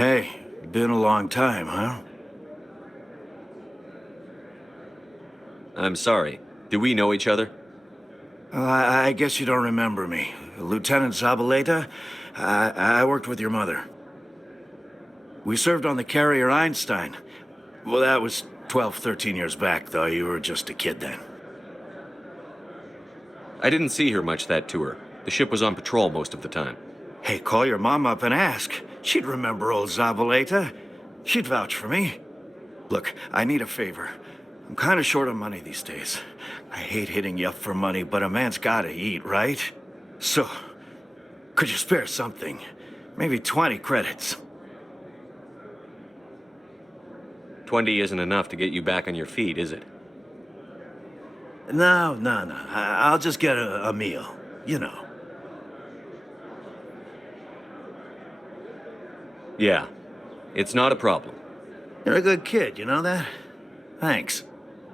Hey, been a long time, huh? I'm sorry. Do we know each other? Well, I guess you don't remember me. Lieutenant Zabaleta? I worked with your mother. We served on the carrier Einstein. Well, that was 12, 13 years back, though. You were just a kid then. I didn't see her much that tour. The ship was on patrol most of the time. Hey, call your mom up and ask. She'd remember old Zabaleta. She'd vouch for me. Look, I need a favor. I'm kind of short on money these days. I hate hitting you up for money, but a man's gotta eat, right? So, could you spare something? Maybe 20 credits. 20 isn't enough to get you back on your feet, is it? No. I'll just get a meal, you know. Yeah. It's not a problem. You're a good kid, you know that? Thanks.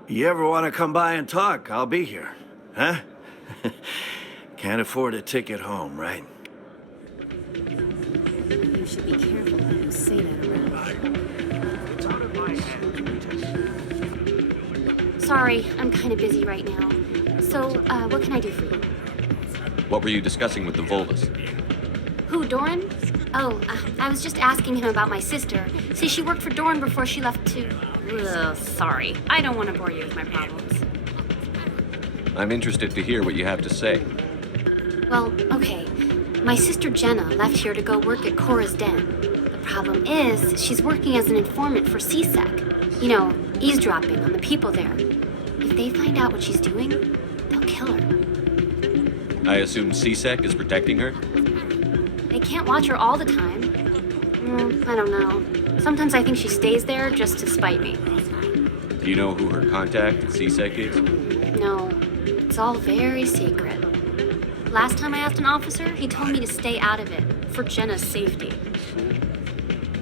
You ever want to come by and talk, I'll be here. Huh? Can't afford a ticket home, right? You should be careful how you say that around. It's out of my hands. Sorry, I'm kind of busy right now. So, what can I do for you? What were you discussing with the Volus? Who, Doran? Oh, I was just asking him about my sister. See, she worked for Doran before she left to... Ugh, sorry. I don't want to bore you with my problems. I'm interested to hear what you have to say. Well, okay. My sister Jenna left here to go work at Cora's Den. The problem is, she's working as an informant for CSEC. You know, eavesdropping on the people there. If they find out what she's doing, they'll kill her. I assume CSEC is protecting her? They can't watch her all the time. I don't know. Sometimes I think she stays there just to spite me. Do you know who her contact at CSEC is? No, it's all very secret. Last time I asked an officer, he told me to stay out of it, for Jenna's safety.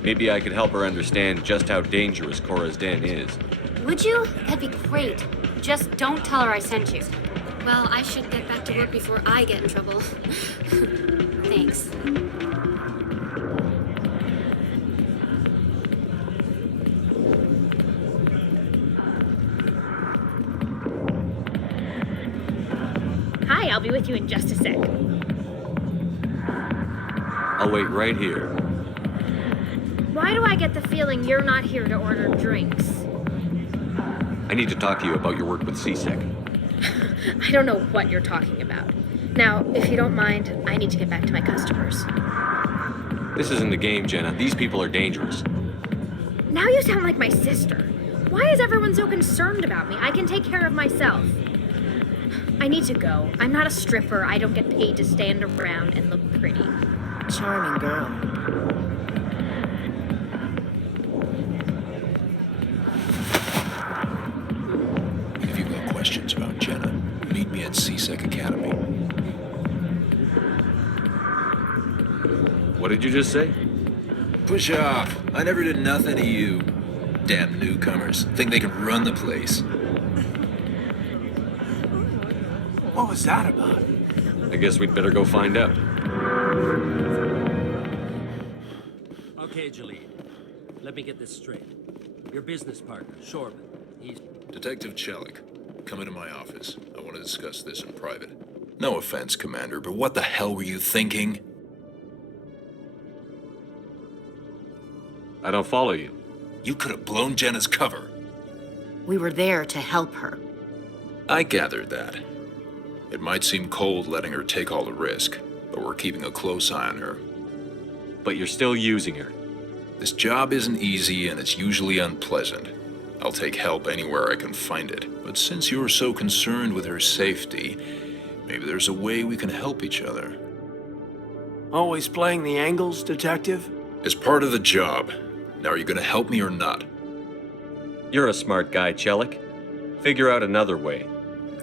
Maybe I could help her understand just how dangerous Cora's Den is. Would you? That'd be great. Just don't tell her I sent you. Well, I should get back to work before I get in trouble. Thanks. Hi, I'll be with you in just a sec. I'll wait right here. Why do I get the feeling you're not here to order drinks? I need to talk to you about your work with CSEC. I don't know what you're talking about. Now, if you don't mind, I need to get back to my customers. This isn't a game, Jenna. These people are dangerous. Now you sound like my sister. Why is everyone so concerned about me? I can take care of myself. I need to go. I'm not a stripper. I don't get paid to stand around and look pretty. Charming girl. If you've got questions about Jenna, meet me at CSEC Academy. What did you just say? Push off. I never did nothing to you. Damn newcomers. Think they can run the place. What was that about? I guess we'd better go find out. Okay, Jaleel. Let me get this straight. Your business partner, Shorman, he's... Detective Chelik, come into my office. I want to discuss this in private. No offense, Commander, but what the hell were you thinking? I don't follow you. You could have blown Jenna's cover. We were there to help her. I gathered that. It might seem cold letting her take all the risk, but we're keeping a close eye on her. But you're still using her. This job isn't easy and it's usually unpleasant. I'll take help anywhere I can find it. But since you're so concerned with her safety, maybe there's a way we can help each other. Always playing the angles, Detective? As part of the job. Now, are you going to help me or not? You're a smart guy, Chelik. Figure out another way.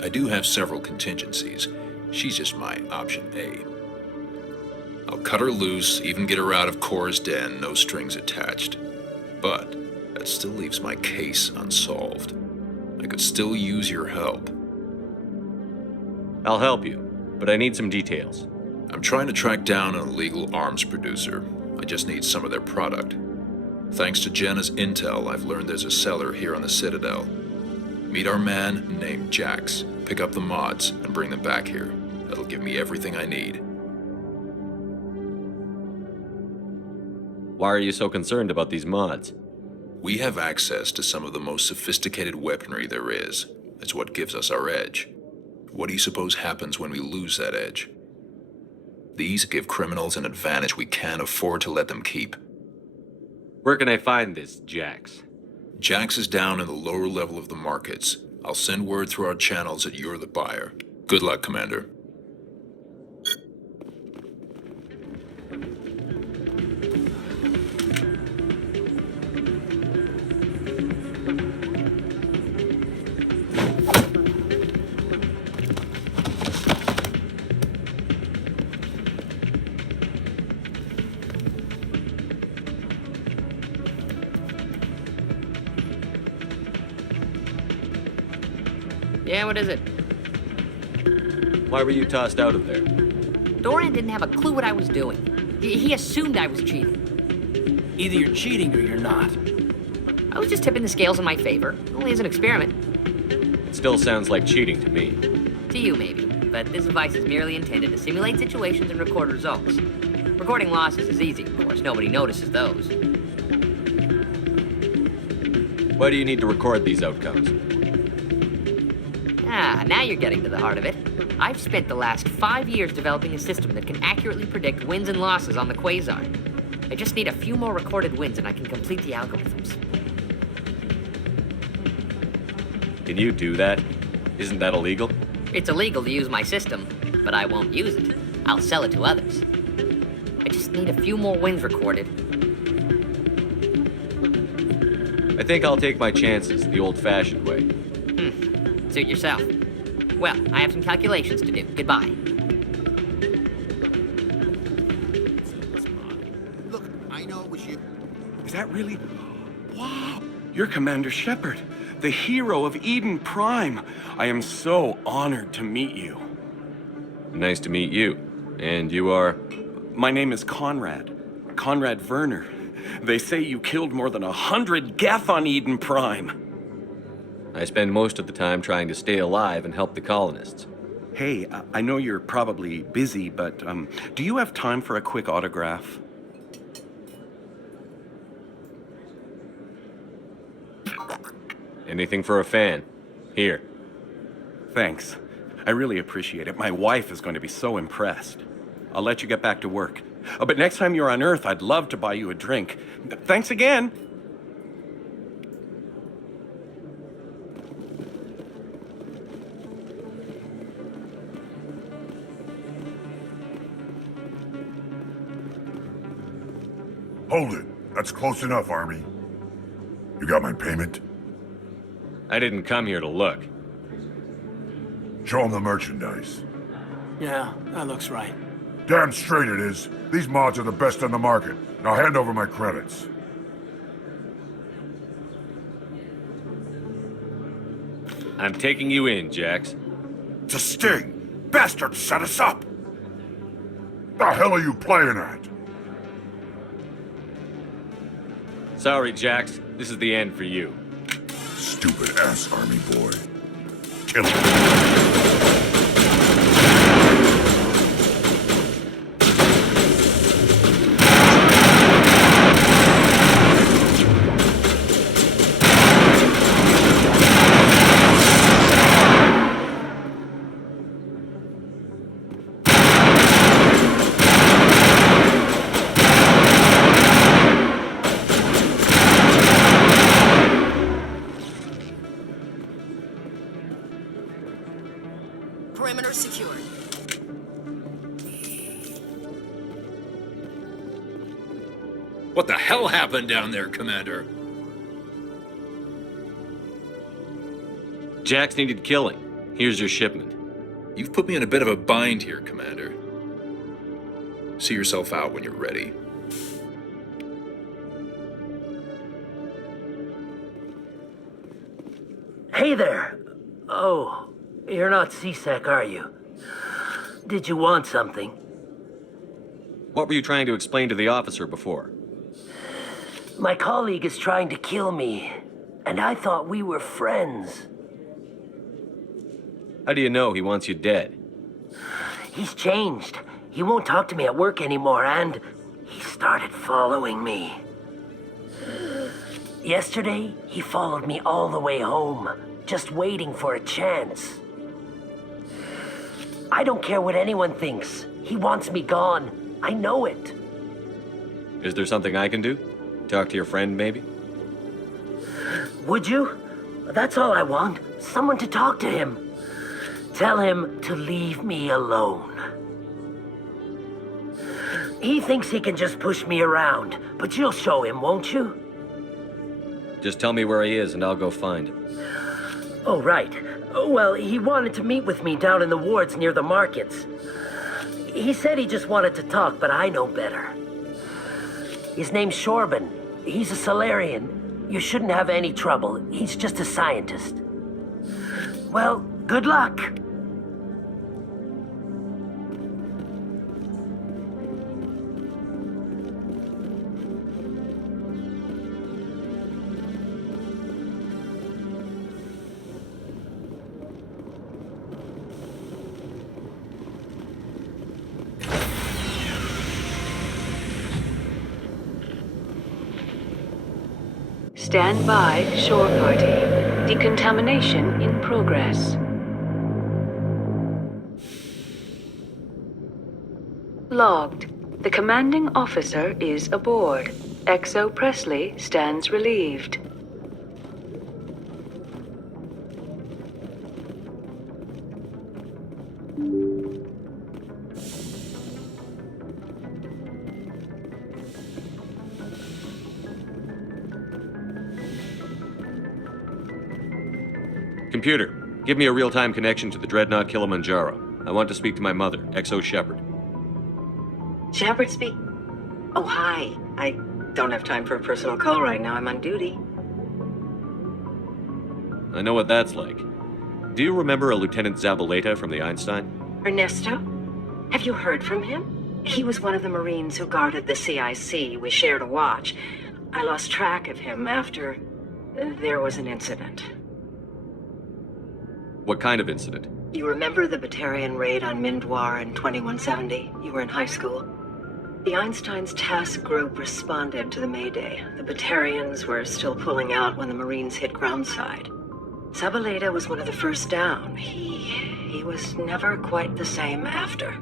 I do have several contingencies. She's just my option A. I'll cut her loose, even get her out of Cora's Den, no strings attached. But that still leaves my case unsolved. I could still use your help. I'll help you, but I need some details. I'm trying to track down an illegal arms producer. I just need some of their product. Thanks to Jenna's intel, I've learned there's a cellar here on the Citadel. Meet our man named Jax, pick up the mods, and bring them back here. That'll give me everything I need. Why are you so concerned about these mods? We have access to some of the most sophisticated weaponry there is. It's what gives us our edge. What do you suppose happens when we lose that edge? These give criminals an advantage we can't afford to let them keep. Where can I find this, Jax? Jax is down in the lower level of the markets. I'll send word through our channels that you're the buyer. Good luck, Commander. Yeah, what is it? Why were you tossed out of there? Dorian didn't have a clue what I was doing. He assumed I was cheating. Either you're cheating or you're not. I was just tipping the scales in my favor, only as an experiment. It still sounds like cheating to me. To you, maybe. But this device is merely intended to simulate situations and record results. Recording losses is easy, of course. Nobody notices those. Why do you need to record these outcomes? Ah, now you're getting to the heart of it. I've spent the last 5 years developing a system that can accurately predict wins and losses on the Quasar. I just need a few more recorded wins and I can complete the algorithms. Can you do that? Isn't that illegal? It's illegal to use my system, but I won't use it. I'll sell it to others. I just need a few more wins recorded. I think I'll take my chances the old-fashioned way. Suit yourself. Well, I have some calculations to do. Goodbye. Look, I know it was you. Is that really? Wow! You're Commander Shepard, the hero of Eden Prime. I am so honored to meet you. Nice to meet you. And you are? My name is Conrad. Conrad Werner. They say you killed more than 100 Geth on Eden Prime. I spend most of the time trying to stay alive and help the colonists. Hey, I know you're probably busy, but do you have time for a quick autograph? Anything for a fan. Here. Thanks. I really appreciate it. My wife is going to be so impressed. I'll let you get back to work. Oh, but next time you're on Earth, I'd love to buy you a drink. Thanks again. Hold it. That's close enough, Army. You got my payment? I didn't come here to look. Show them the merchandise. Yeah, that looks right. Damn straight it is. These mods are the best on the market. Now hand over my credits. I'm taking you in, Jax. It's a sting! Bastard set us up! The hell are you playing at? Sorry, Jax. This is the end for you. Stupid ass Army boy. Kill him. Perimeter secured. What the hell happened down there, Commander? Jax needed killing. Here's your shipment. You've put me in a bit of a bind here, Commander. See yourself out when you're ready. Hey there. Oh, you're not CSEC, are you? Did you want something? What were you trying to explain to the officer before? My colleague is trying to kill me, and I thought we were friends. How do you know he wants you dead? He's changed. He won't talk to me at work anymore, and he started following me. Yesterday, he followed me all the way home, just waiting for a chance. I don't care what anyone thinks. He wants me gone. I know it. Is there something I can do? Talk to your friend, maybe? Would you? That's all I want. Someone to talk to him. Tell him to leave me alone. He thinks he can just push me around, but you'll show him, won't you? Just tell me where he is and I'll go find him. Oh, right. Well, he wanted to meet with me down in the wards near the markets. He said he just wanted to talk, but I know better. His name's Shorban. He's a Solarian. You shouldn't have any trouble. He's just a scientist. Well, good luck. Stand by, shore party. Decontamination in progress. Logged. The commanding officer is aboard. XO Presley stands relieved. Computer, give me a real-time connection to the Dreadnought Kilimanjaro. I want to speak to my mother, XO Shepard. Shepard speak? Oh, hi. I don't have time for a personal call right now. I'm on duty. I know what that's like. Do you remember a Lieutenant Zabaleta from the Einstein? Ernesto? Have you heard from him? He was one of the Marines who guarded the CIC. We shared a watch. I lost track of him after there was an incident. What kind of incident? You remember the Batarian raid on Mindwar in 2170? You were in high school. The Einstein's task group responded to the Mayday. The Batarians were still pulling out when the Marines hit groundside. Zabaleta was one of the first down. He was never quite the same after.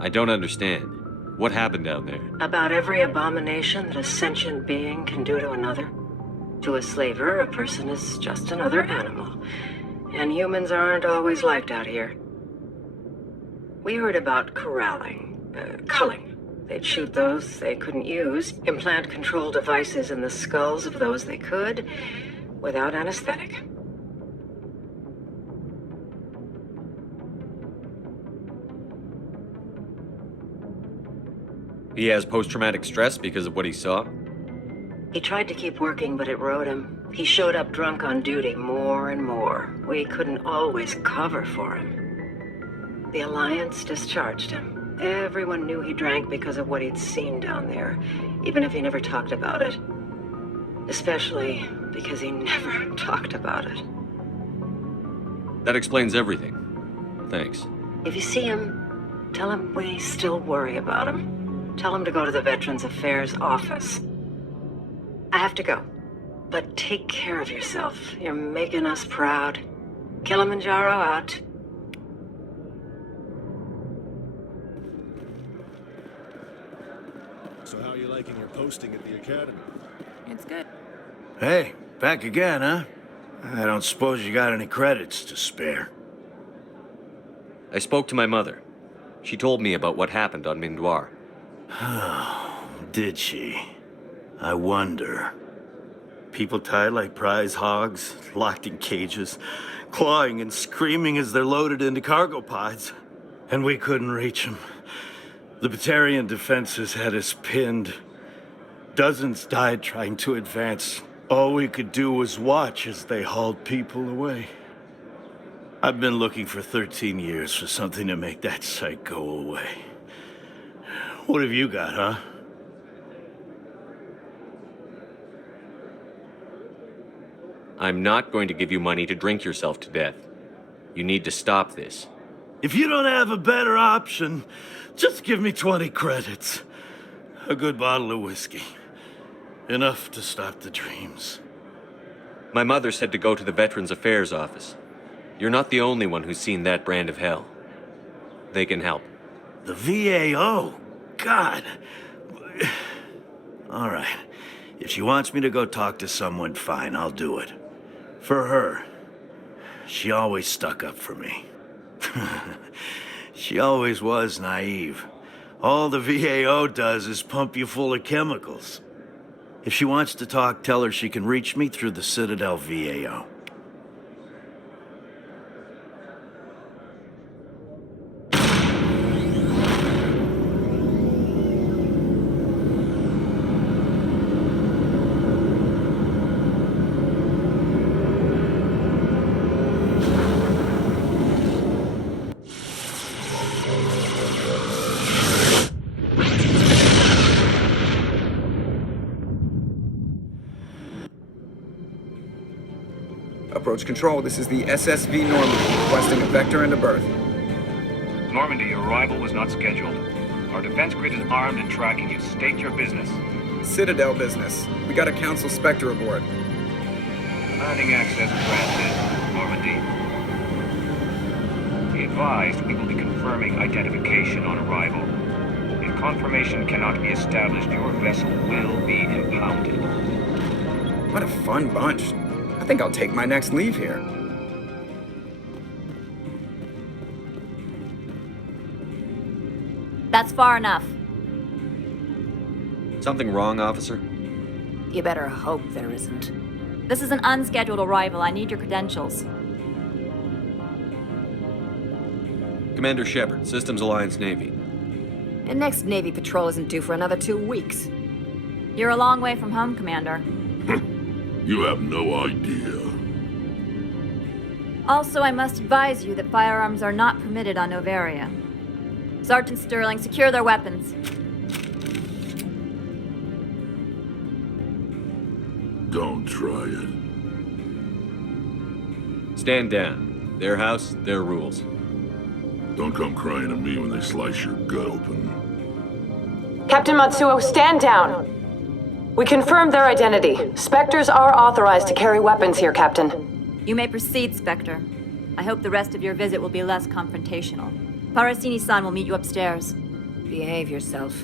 I don't understand. What happened down there? About every abomination that a sentient being can do to another. To a slaver, a person is just another animal. And humans aren't always liked out here. We heard about corralling, culling. They'd shoot those they couldn't use, implant control devices in the skulls of those they could, without anesthetic. He has post-traumatic stress because of what he saw? He tried to keep working, but it rode him. He showed up drunk on duty more and more. We couldn't always cover for him. The Alliance discharged him. Everyone knew he drank because of what he'd seen down there, even if he never talked about it. Especially because he never talked about it. That explains everything. Thanks. If you see him, tell him we still worry about him. Tell him to go to the Veterans Affairs office. I have to go. But take care of yourself. You're making us proud. Kilimanjaro out. So how are you liking your posting at the academy? It's good. Hey, back again, huh? I don't suppose you got any credits to spare. I spoke to my mother. She told me about what happened on Mindwar. Did she? I wonder. People tied like prize hogs, locked in cages, clawing and screaming as they're loaded into cargo pods. And we couldn't reach them. The Batarian defenses had us pinned. Dozens died trying to advance. All we could do was watch as they hauled people away. I've been looking for 13 years for something to make that sight go away. What have you got, huh? I'm not going to give you money to drink yourself to death. You need to stop this. If you don't have a better option, just give me 20 credits. A good bottle of whiskey. Enough to stop the dreams. My mother said to go to the Veterans Affairs office. You're not the only one who's seen that brand of hell. They can help. The VAO? God. All right. If she wants me to go talk to someone, fine, I'll do it. For her. She always stuck up for me. She always was naive. All the VAO does is pump you full of chemicals. If she wants to talk, tell her she can reach me through the Citadel VAO. Approach control, this is the SSV Normandy, requesting a vector and a berth. Normandy, your arrival was not scheduled. Our defense grid is armed and tracking you. State your business. Citadel business. We got a Council Spectre aboard. Commanding access granted, Normandy. Be advised, we will be confirming identification on arrival. If confirmation cannot be established, your vessel will be impounded. What a fun bunch. I think I'll take my next leave here. That's far enough. Something wrong, officer? You better hope there isn't. This is an unscheduled arrival. I need your credentials. Commander Shepard, Systems Alliance Navy. The next Navy patrol isn't due for another 2 weeks. You're a long way from home, Commander. You have no idea. Also, I must advise you that firearms are not permitted on Novaria. Sergeant Sterling, secure their weapons. Don't try it. Stand down. Their house, their rules. Don't come crying to me when they slice your gut open. Captain Matsuo, stand down. We confirmed their identity. Spectres are authorized to carry weapons here, Captain. You may proceed, Spectre. I hope the rest of your visit will be less confrontational. Parasini-san will meet you upstairs. Behave yourself.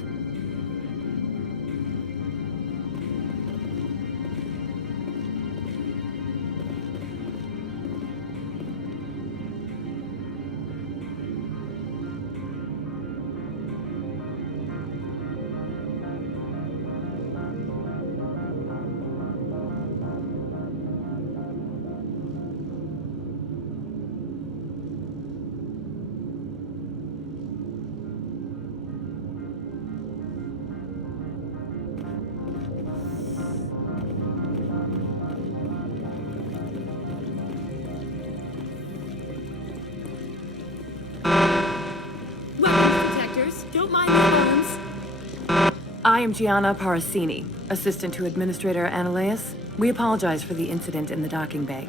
I am Gianna Parasini, assistant to Administrator Ananias. We apologize for the incident in the docking bay.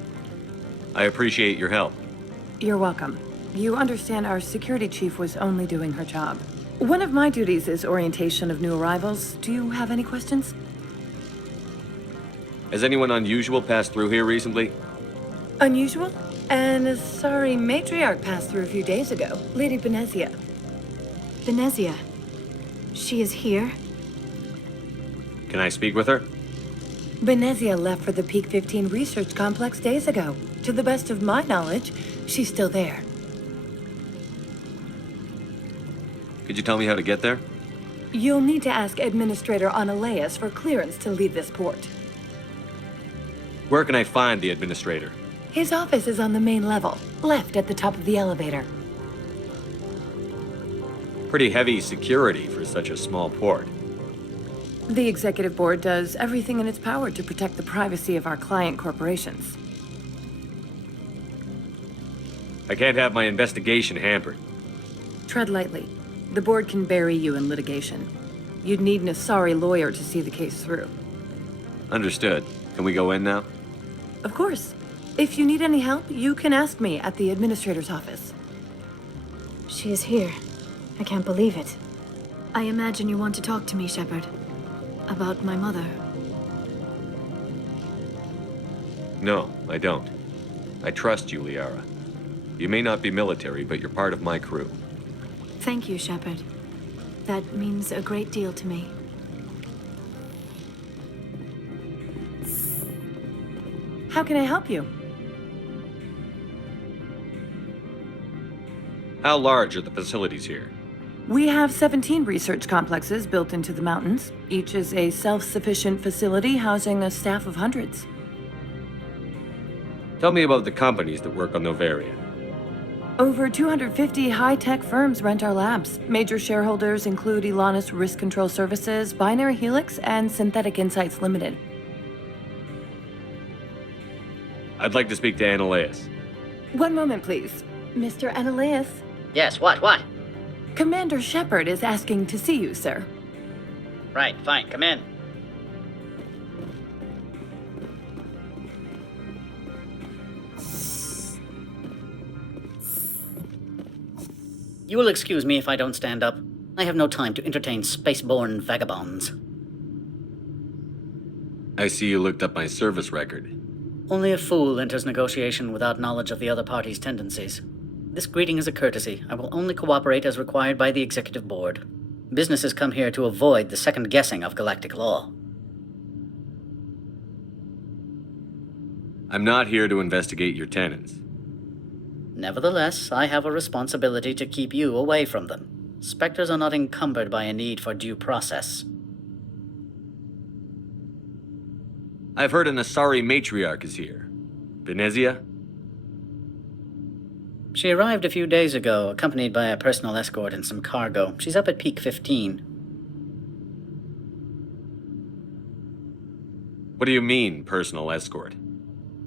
I appreciate your help. You're welcome. You understand our security chief was only doing her job. One of my duties is orientation of new arrivals. Do you have any questions? Has anyone unusual passed through here recently? Unusual? And a sorry matriarch passed through a few days ago. Lady Benezia. Benezia? She is here? Can I speak with her? Benezia left for the Peak 15 research complex days ago. To the best of my knowledge, she's still there. Could you tell me how to get there? You'll need to ask Administrator Ananias for clearance to leave this port. Where can I find the administrator? His office is on the main level, left at the top of the elevator. Pretty heavy security for such a small port. The executive board does everything in its power to protect the privacy of our client corporations. I can't have my investigation hampered. Tread lightly. The board can bury you in litigation. You'd need an Asari lawyer to see the case through. Understood. Can we go in now? Of course. If you need any help, you can ask me at the administrator's office. She is here. I can't believe it. I imagine you want to talk to me, Shepard. About my mother. No, I don't. I trust you, Liara. You may not be military, but you're part of my crew. Thank you, Shepard. That means a great deal to me. How can I help you? How large are the facilities here? We have 17 research complexes built into the mountains. Each is a self-sufficient facility housing a staff of hundreds. Tell me about the companies that work on Noveria. Over 250 high-tech firms rent our labs. Major shareholders include Elanus Risk Control Services, Binary Helix, and Synthetic Insights Limited. I'd like to speak to Annaleas. One moment, please. Mr. Annaleas? Yes, what? Commander Shepard is asking to see you, sir. Right, fine, come in. You will excuse me if I don't stand up. I have no time to entertain spaceborne vagabonds. I see you looked up my service record. Only a fool enters negotiation without knowledge of the other party's tendencies. This greeting is a courtesy. I will only cooperate as required by the Executive Board. Businesses come here to avoid the second guessing of galactic law. I'm not here to investigate your tenants. Nevertheless, I have a responsibility to keep you away from them. Spectres are not encumbered by a need for due process. I've heard an Asari matriarch is here. Venezia? She arrived a few days ago, accompanied by a personal escort and some cargo. She's up at Peak 15. What do you mean, personal escort?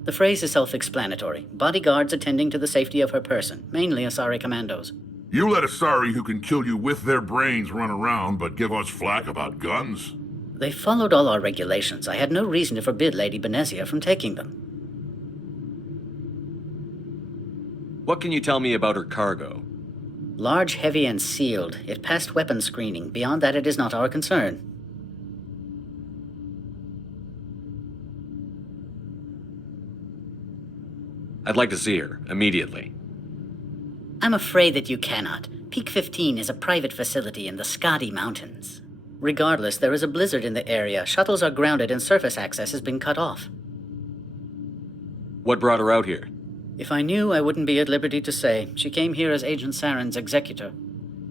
The phrase is self-explanatory. Bodyguards attending to the safety of her person, mainly Asari commandos. You let Asari who can kill you with their brains run around, but give us flack about guns? They followed all our regulations. I had no reason to forbid Lady Benezia from taking them. What can you tell me about her cargo? Large, heavy, and sealed. It passed weapons screening. Beyond that, it is not our concern. I'd like to see her, immediately. I'm afraid that you cannot. Peak 15 is a private facility in the Skadi Mountains. Regardless, there is a blizzard in the area. Shuttles are grounded and surface access has been cut off. What brought her out here? If I knew, I wouldn't be at liberty to say. She came here as Agent Saren's executor.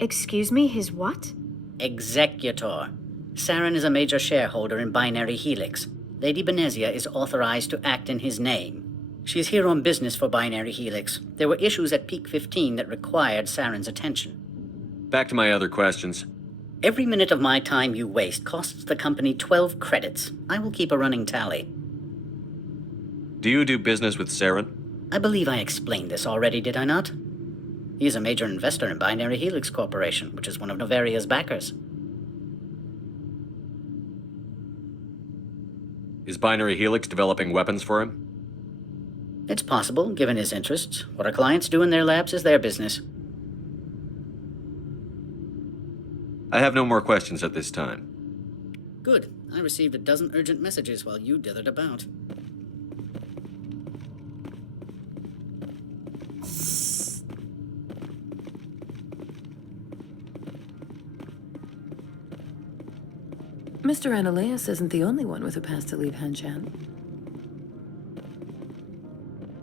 Excuse me, his what? Executor. Saren is a major shareholder in Binary Helix. Lady Benezia is authorized to act in his name. She is here on business for Binary Helix. There were issues at Peak 15 that required Saren's attention. Back to my other questions. Every minute of my time you waste costs the company 12 credits. I will keep a running tally. Do you do business with Saren? I believe I explained this already, did I not? He is a major investor in Binary Helix Corporation, which is one of Noveria's backers. Is Binary Helix developing weapons for him? It's possible, given his interests. What our clients do in their labs is their business. I have no more questions at this time. Good. I received a dozen urgent messages while you dithered about. Mr. Annaleas isn't the only one with a pass to leave Hanshan.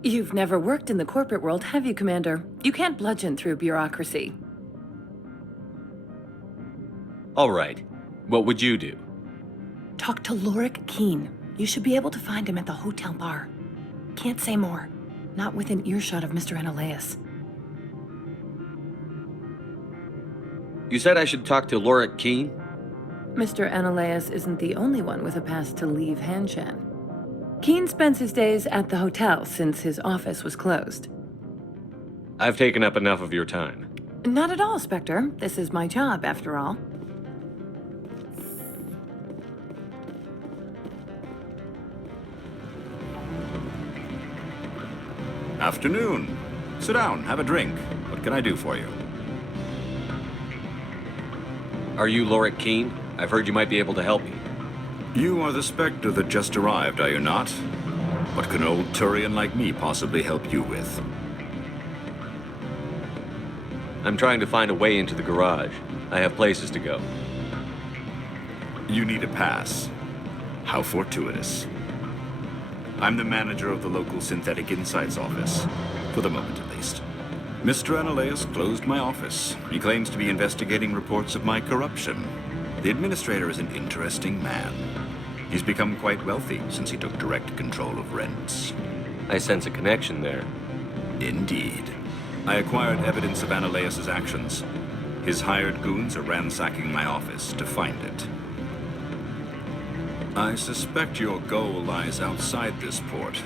You've never worked in the corporate world, have you, Commander? You can't bludgeon through bureaucracy. All right. What would you do? Talk to Lorik Keen. You should be able to find him at the hotel bar. Can't say more. Not within earshot of Mr. Annaleas. You said I should talk to Lorik Keen? Mr. Annaleas isn't the only one with a pass to leave Hanshan. Keen spends his days at the hotel since his office was closed. I've taken up enough of your time. Not at all, Spectre. This is my job, after all. Afternoon. Sit down, have a drink. What can I do for you? Are you Lorik Keene? I've heard you might be able to help me. You are the Spectre that just arrived, are you not? What can an old Turian like me possibly help you with? I'm trying to find a way into the garage. I have places to go. You need a pass. How fortuitous. I'm the manager of the local Synthetic Insights office. For the moment, at least. Mr. Analeas closed my office. He claims to be investigating reports of my corruption. The administrator is an interesting man. He's become quite wealthy since he took direct control of rents. I sense a connection there. Indeed. I acquired evidence of Analeas' actions. His hired goons are ransacking my office to find it. I suspect your goal lies outside this port.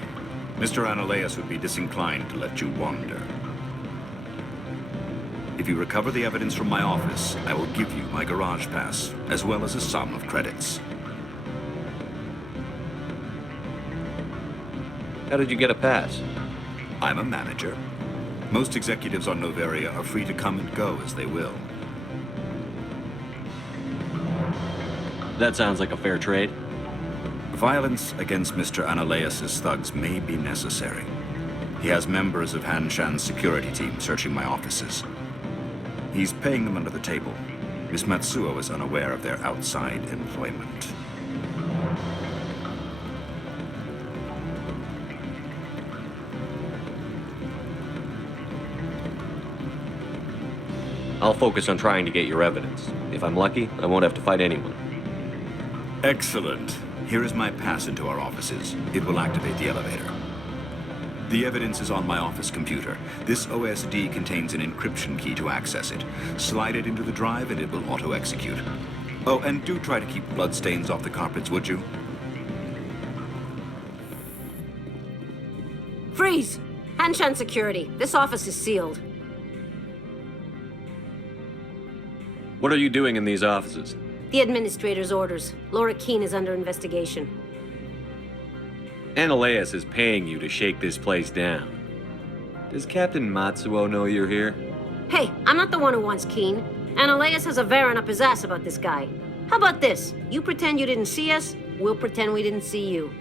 Mr. Analeas would be disinclined to let you wander. If you recover the evidence from my office, I will give you my garage pass, as well as a sum of credits. How did you get a pass? I'm a manager. Most executives on Noveria are free to come and go as they will. That sounds like a fair trade. Violence against Mr. Analeas' thugs may be necessary. He has members of Hanshan's security team searching my offices. He's paying them under the table. Miss Matsuo is unaware of their outside employment. I'll focus on trying to get your evidence. If I'm lucky, I won't have to fight anyone. Excellent. Here is my pass into our offices. It will activate the elevator. The evidence is on my office computer. This OSD contains an encryption key to access it. Slide it into the drive and it will auto-execute. Oh, and do try to keep bloodstains off the carpets, would you? Freeze! Hanshan security. This office is sealed. What are you doing in these offices? The administrator's orders. Lorik Keene is under investigation. Analeas is paying you to shake this place down. Does Captain Matsuo know you're here? Hey, I'm not the one who wants Keene. Analeas has a Varen up his ass about this guy. How about this? You pretend you didn't see us, we'll pretend we didn't see you.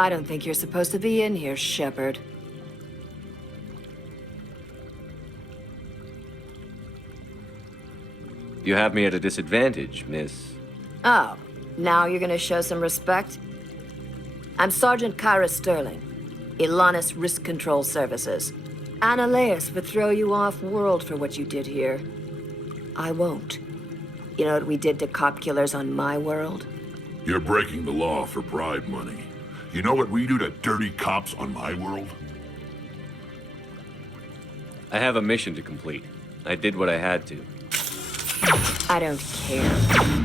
I don't think you're supposed to be in here, Shepard. You have me at a disadvantage, miss. Oh, now you're gonna show some respect? I'm Sergeant Kyra Sterling, Ilanis Risk Control Services. Analeas would throw you off world for what you did here. I won't. You know what we did to cop killers on my world? You're breaking the law for bribe money. You know what we do to dirty cops on my world? I have a mission to complete. I did what I had to. I don't care.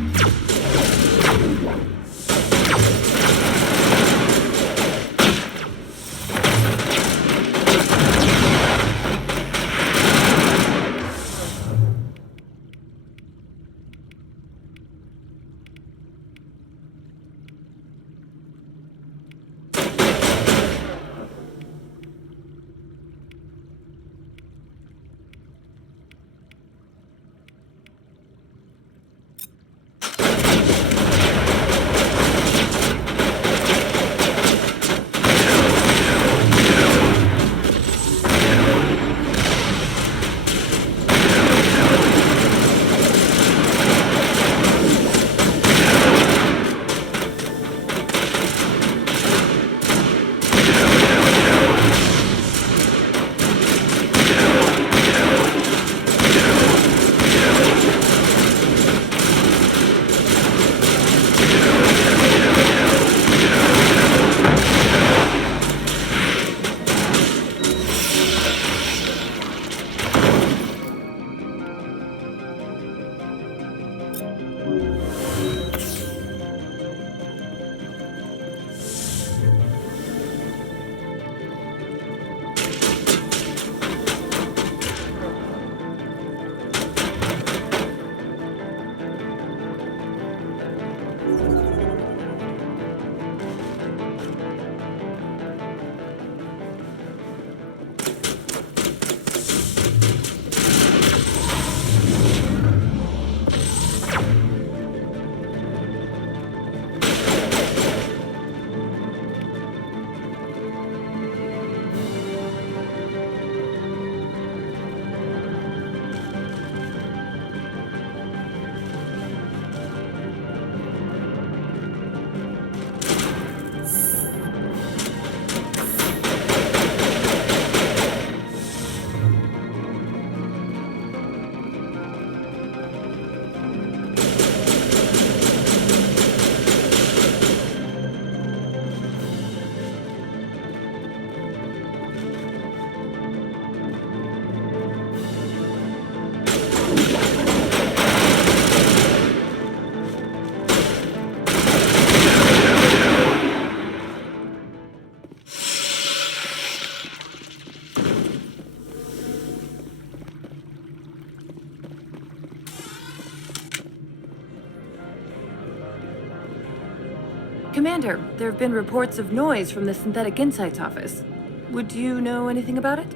Commander, there have been reports of noise from the Synthetic Insights office. Would you know anything about it?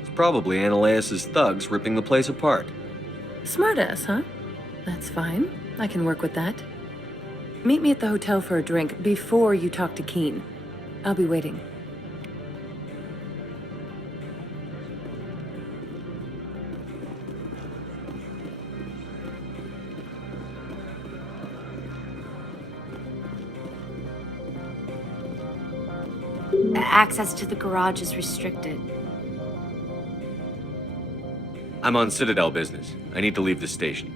It's probably Ananias' thugs ripping the place apart. Smartass, huh? That's fine. I can work with that. Meet me at the hotel for a drink before you talk to Keen. I'll be waiting. Access to the garage is restricted. I'm on Citadel business. I need to leave the station.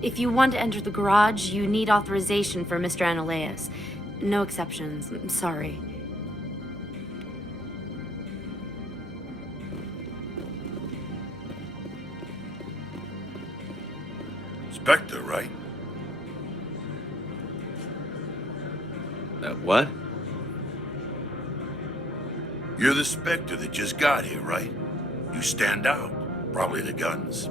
If you want to enter the garage, you need authorization for Mr. Ananias. No exceptions. I'm sorry. Spectre, right? What? You're the Spectre that just got here, right? You stand out. Probably the guns.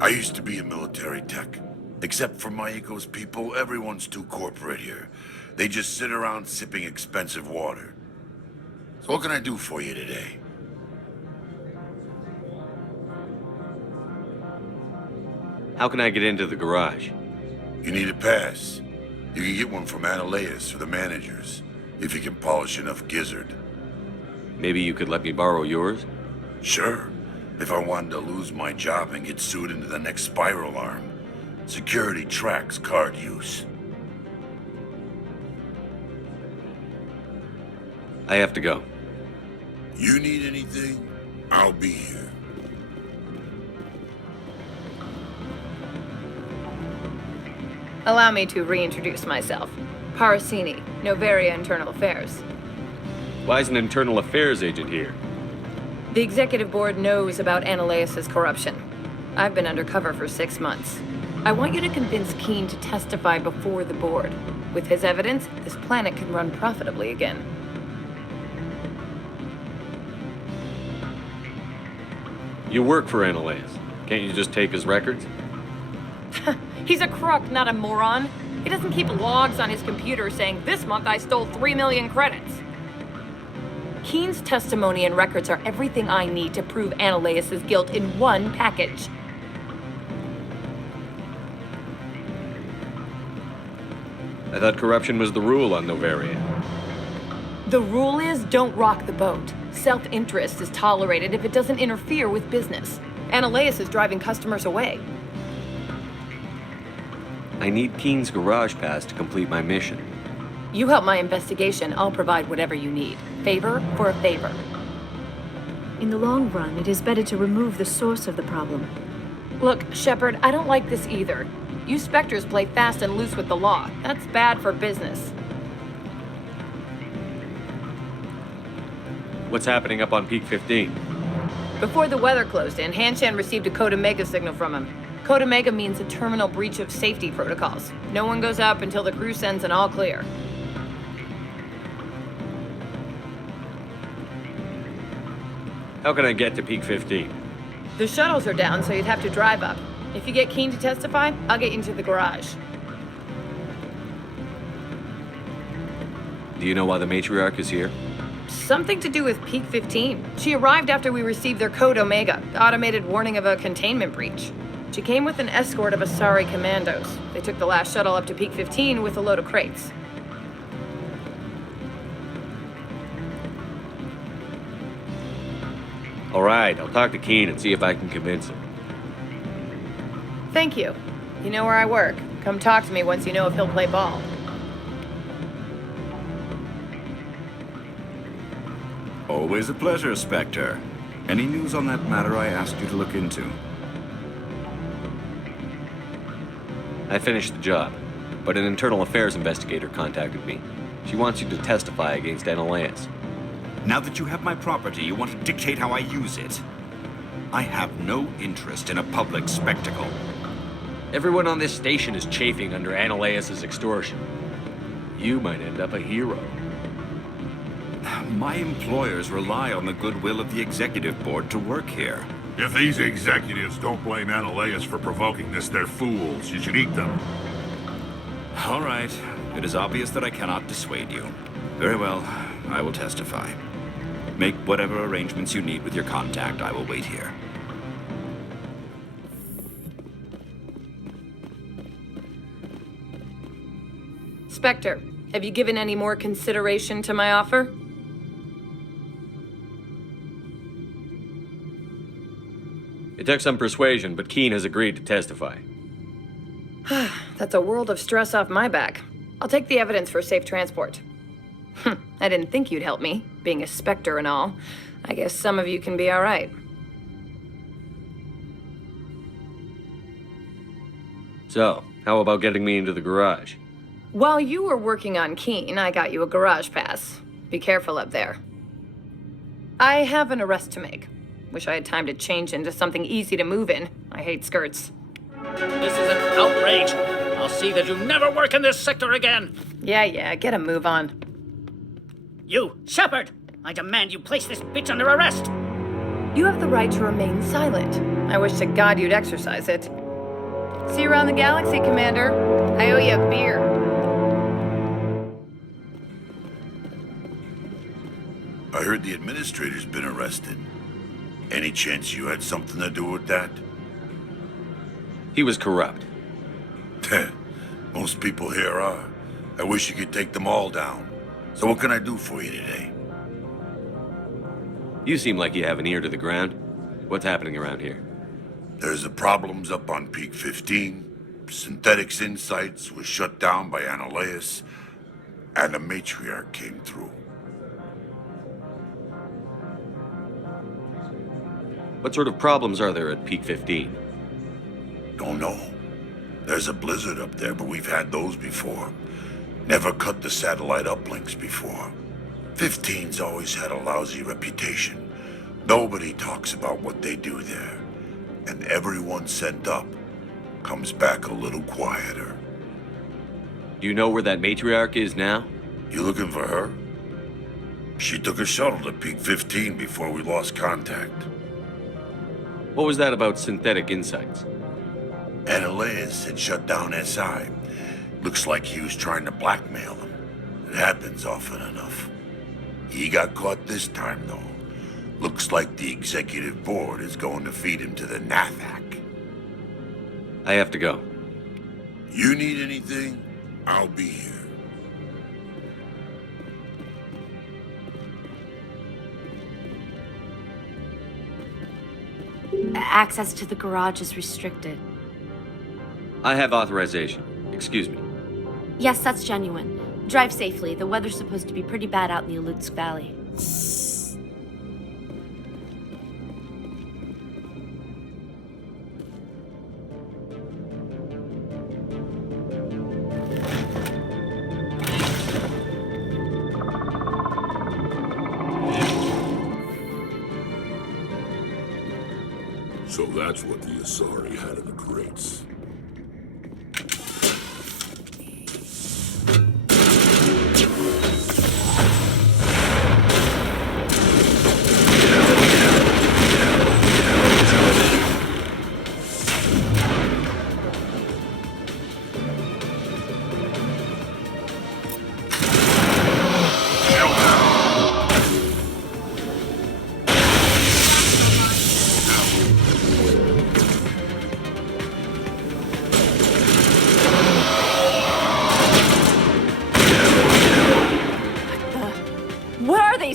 I used to be a military tech. Except for Maiko's people, everyone's too corporate here. They just sit around sipping expensive water. So what can I do for you today? How can I get into the garage? You need a pass. You can get one from Ananias or the managers, if you can polish enough gizzard. Maybe you could let me borrow yours? Sure. If I wanted to lose my job and get sued into the next spiral arm. Security tracks card use. I have to go. You need anything? I'll be here. Allow me to reintroduce myself. Parasini, Novaria Internal Affairs. Why is an internal affairs agent here? The executive board knows about Ananias' corruption. I've been undercover for 6 months. I want you to convince Keen to testify before the board. With his evidence, this planet can run profitably again. You work for Ananias. Can't you just take his records? He's a crook, not a moron. He doesn't keep logs on his computer saying, "This month I stole 3 million credits." Keen's testimony and records are everything I need to prove Ananias' guilt in one package. I thought corruption was the rule on Novaria. The rule is, don't rock the boat. Self-interest is tolerated if it doesn't interfere with business. Ananias is driving customers away. I need Keen's garage pass to complete my mission. You help my investigation, I'll provide whatever you need. Favor for a favor. In the long run, it is better to remove the source of the problem. Look, Shepard, I don't like this either. You Spectres play fast and loose with the law. That's bad for business. What's happening up on Peak 15? Before the weather closed in, Hanshan received a Code Omega signal from him. Code Omega means a terminal breach of safety protocols. No one goes up until the crew sends an all clear. How can I get to Peak 15? The shuttles are down, so you'd have to drive up. If you get Keen to testify, I'll get you into the garage. Do you know why the matriarch is here? Something to do with Peak 15. She arrived after we received their Code Omega, automated warning of a containment breach. She came with an escort of Asari commandos. They took the last shuttle up to Peak 15 with a load of crates. All right, I'll talk to Keen and see if I can convince him. Thank you. You know where I work. Come talk to me once you know if he'll play ball. Always a pleasure, Spectre. Any news on that matter I asked you to look into? I finished the job, but an internal affairs investigator contacted me. She wants you to testify against Ananias. Now that you have my property, you want to dictate how I use it? I have no interest in a public spectacle. Everyone on this station is chafing under Ananias' extortion. You might end up a hero. My employers rely on the goodwill of the executive board to work here. If these executives don't blame Ananias for provoking this, they're fools. You should eat them. All right. It is obvious that I cannot dissuade you. Very well. I will testify. Make whatever arrangements you need with your contact. I will wait here. Spectre, have you given any more consideration to my offer? It took some persuasion, but Keene has agreed to testify. That's a world of stress off my back. I'll take the evidence for safe transport. I didn't think you'd help me, being a Spectre and all. I guess some of you can be all right. So, how about getting me into the garage? While you were working on Keene, I got you a garage pass. Be careful up there. I have an arrest to make. Wish I had time to change into something easy to move in. I hate skirts. This is an outrage. I'll see that you never work in this sector again. Yeah, get a move on. You, Shepard! I demand you place this bitch under arrest! You have the right to remain silent. I wish to God you'd exercise it. See you around the galaxy, Commander. I owe you a beer. I heard the administrator's been arrested. Any chance you had something to do with that? He was corrupt. Most people here are. I wish you could take them all down. So what can I do for you today? You seem like you have an ear to the ground. What's happening around here? There's the problems up on Peak 15. Synthetics Insights was shut down by Analeus, and the matriarch came through. What sort of problems are there at Peak 15? Don't know. There's a blizzard up there, but we've had those before. Never cut the satellite uplinks before. 15's always had a lousy reputation. Nobody talks about what they do there. And everyone sent up comes back a little quieter. Do you know where that matriarch is now? You looking for her? She took a shuttle to Peak 15 before we lost contact. What was that about Synthetic Insights? Analeus had shut down SI. Looks like he was trying to blackmail them. It happens often enough. He got caught this time, though. Looks like the executive board is going to feed him to the Nathak. I have to go. You need anything? I'll be here. Access to the garage is restricted. I have authorization. Excuse me. Yes, that's genuine. Drive safely. The weather's supposed to be pretty bad out in the Alutsk Valley. So that's what the Asari had in the crates.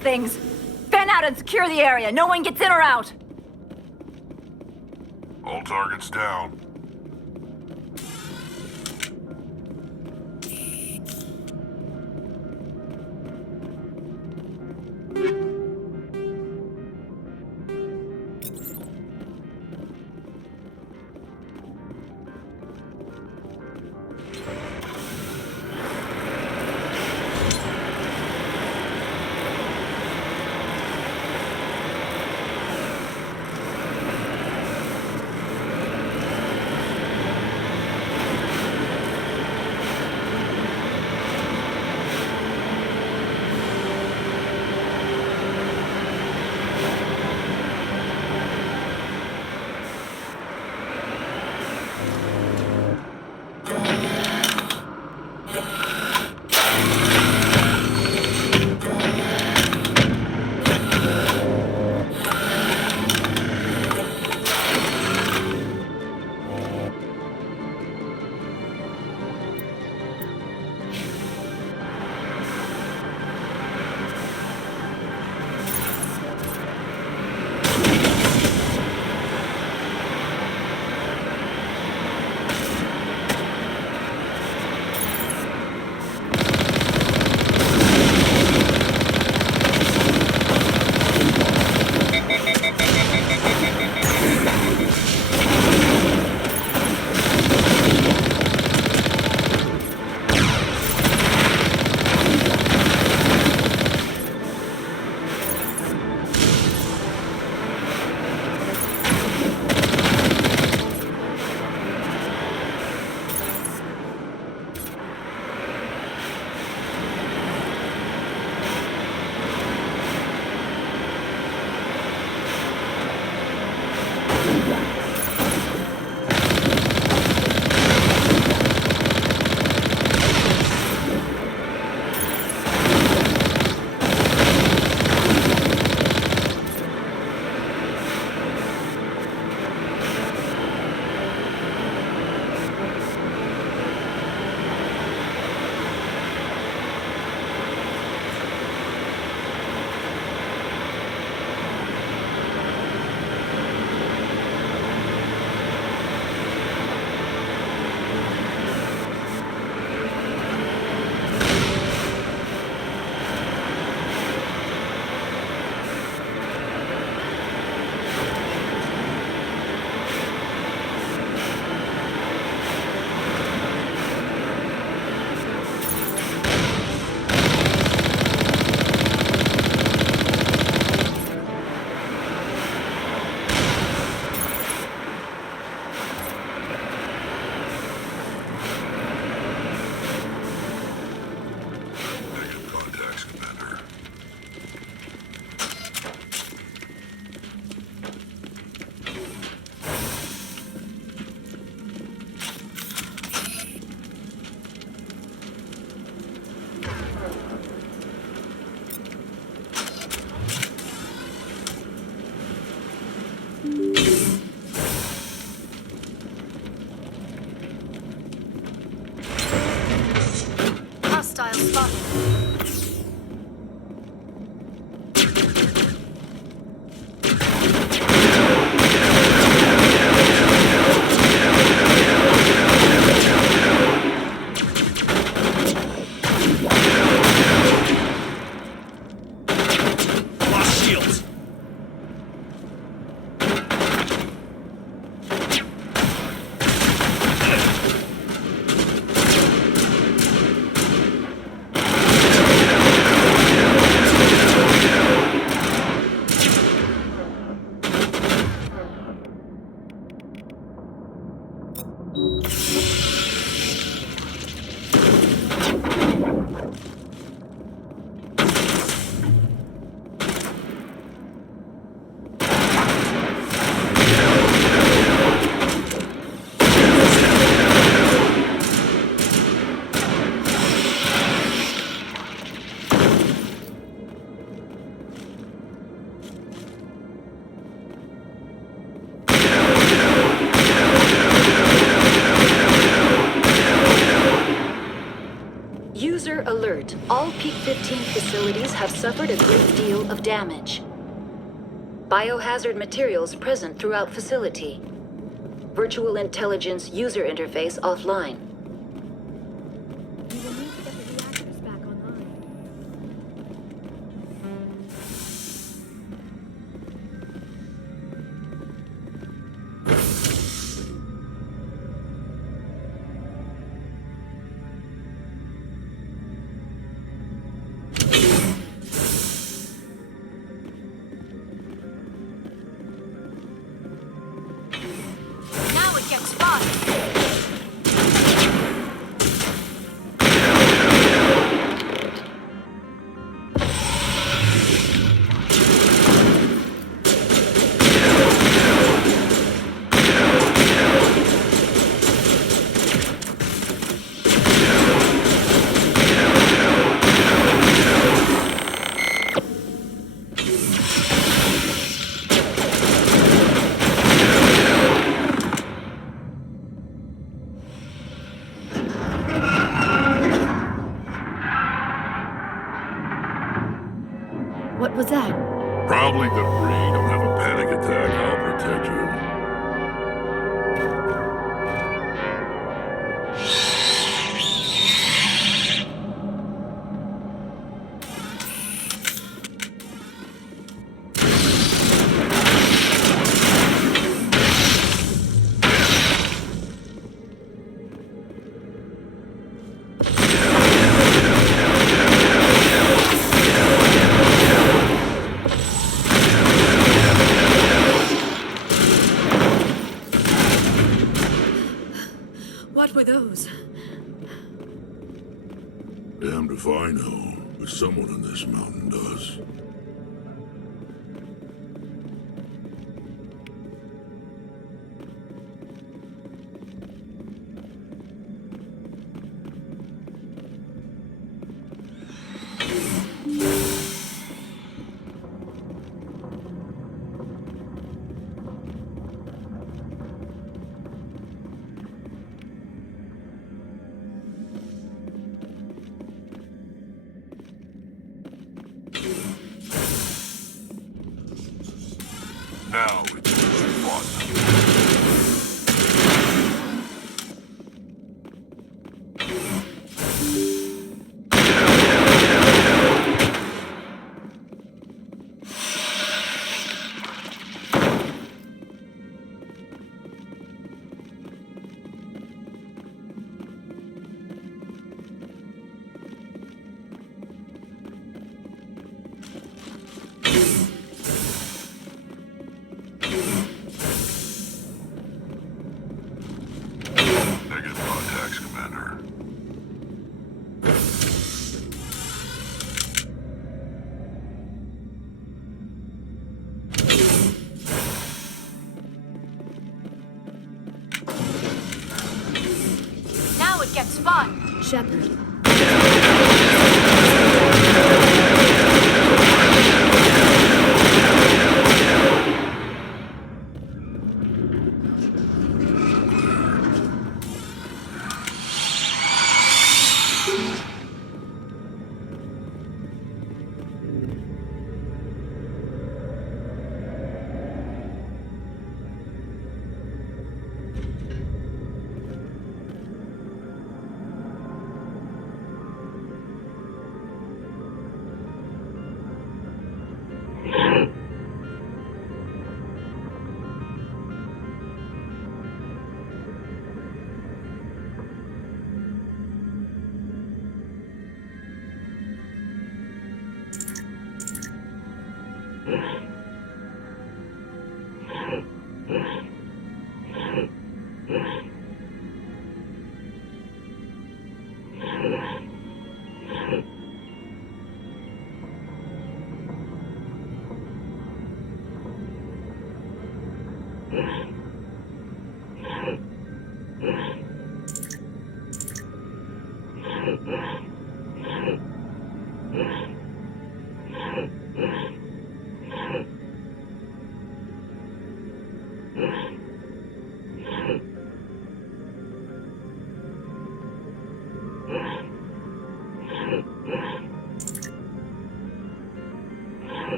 Things. Fan out and secure the area. No one gets in or out. All targets down. report, all Peak 15 facilities have suffered a great deal of damage. Biohazard materials present throughout facility. Virtual intelligence user interface offline. Now it gets fun. What was that? Probably debris. Don't have a panic attack. I'll protect you. What were those? Damned if I know, but someone in this mountain does. Now it's fun. Negative contacts, Commander. Now it gets fun. Shepard.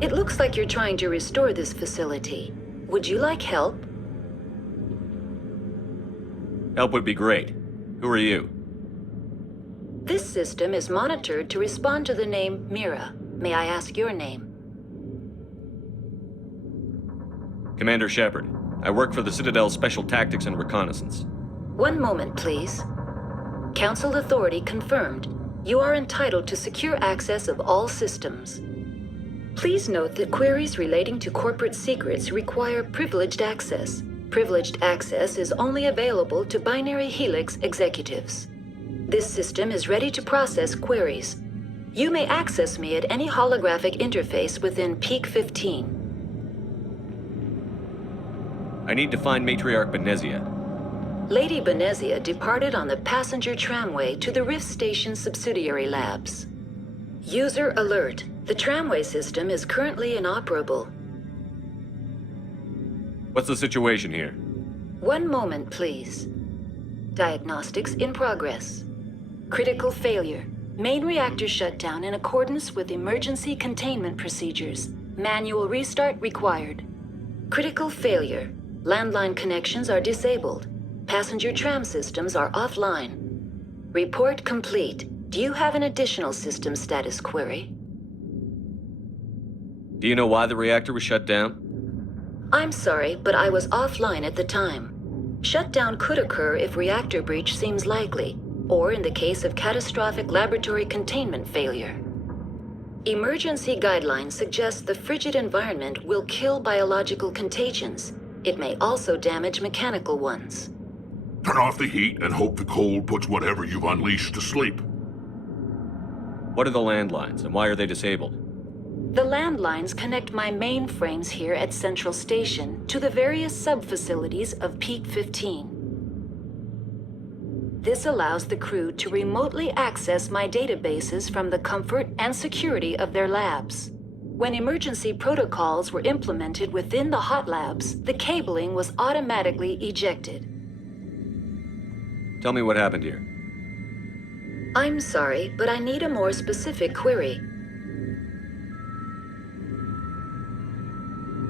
It looks like you're trying to restore this facility. Would you like help? Help would be great. Who are you? This system is monitored to respond to the name Mira. May I ask your name? Commander Shepard. I work for the Citadel's Special Tactics and Reconnaissance. One moment, please. Council authority confirmed. You are entitled to secure access of all systems. Please note that queries relating to corporate secrets require privileged access. Privileged access is only available to Binary Helix executives. This system is ready to process queries. You may access me at any holographic interface within Peak 15. I need to find Matriarch Benezia. Lady Benezia departed on the passenger tramway to the Rift Station subsidiary labs. User alert. The tramway system is currently inoperable. What's the situation here? One moment, please. Diagnostics in progress. Critical failure. Main reactor shut down in accordance with emergency containment procedures. Manual restart required. Critical failure. Landline connections are disabled. Passenger tram systems are offline. Report complete. Do you have an additional system status query? Do you know why the reactor was shut down? I'm sorry, but I was offline at the time. Shutdown could occur if reactor breach seems likely, or in the case of catastrophic laboratory containment failure. Emergency guidelines suggest the frigid environment will kill biological contagions. It may also damage mechanical ones. Turn off the heat and hope the cold puts whatever you've unleashed to sleep. What are the landlines, and why are they disabled? The landlines connect my mainframes here at Central Station to the various sub-facilities of Peak 15. This allows the crew to remotely access my databases from the comfort and security of their labs. When emergency protocols were implemented within the hot labs, the cabling was automatically ejected. Tell me what happened here. I'm sorry, but I need a more specific query.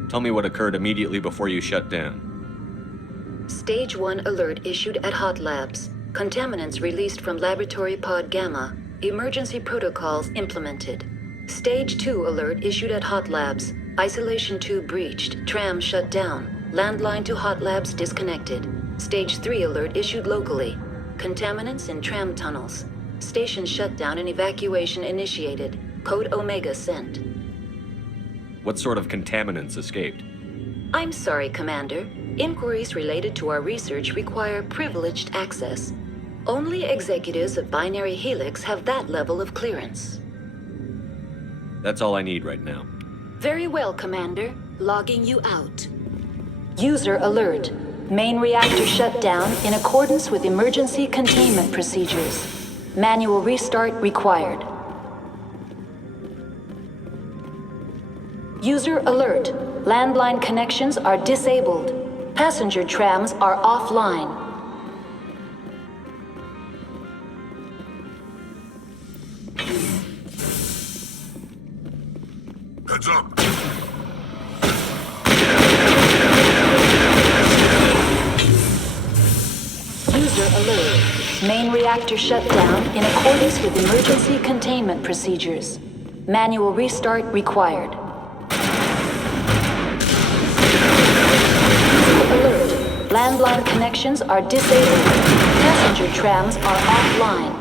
Tell me what occurred immediately before you shut down. Stage 1 alert issued at Hot Labs. Contaminants released from Laboratory Pod Gamma. Emergency protocols implemented. Stage 2 alert issued at Hot Labs. Isolation tube breached. Tram shut down. Landline to Hot Labs disconnected. Stage 3 alert issued locally. Contaminants in tram tunnels. Station shutdown and evacuation initiated. Code Omega sent. What sort of contaminants escaped? I'm sorry, Commander. Inquiries related to our research require privileged access. Only executives of Binary Helix have that level of clearance. That's all I need right now. Very well, Commander. Logging you out. User alert. Main reactor shut down in accordance with emergency containment procedures. Manual restart required. User alert. Landline connections are disabled. Passenger trams are offline. Heads up. User alert. Main reactor shut down in accordance with emergency containment procedures. Manual restart required. Alert. Landline connections are disabled. Passenger trams are offline.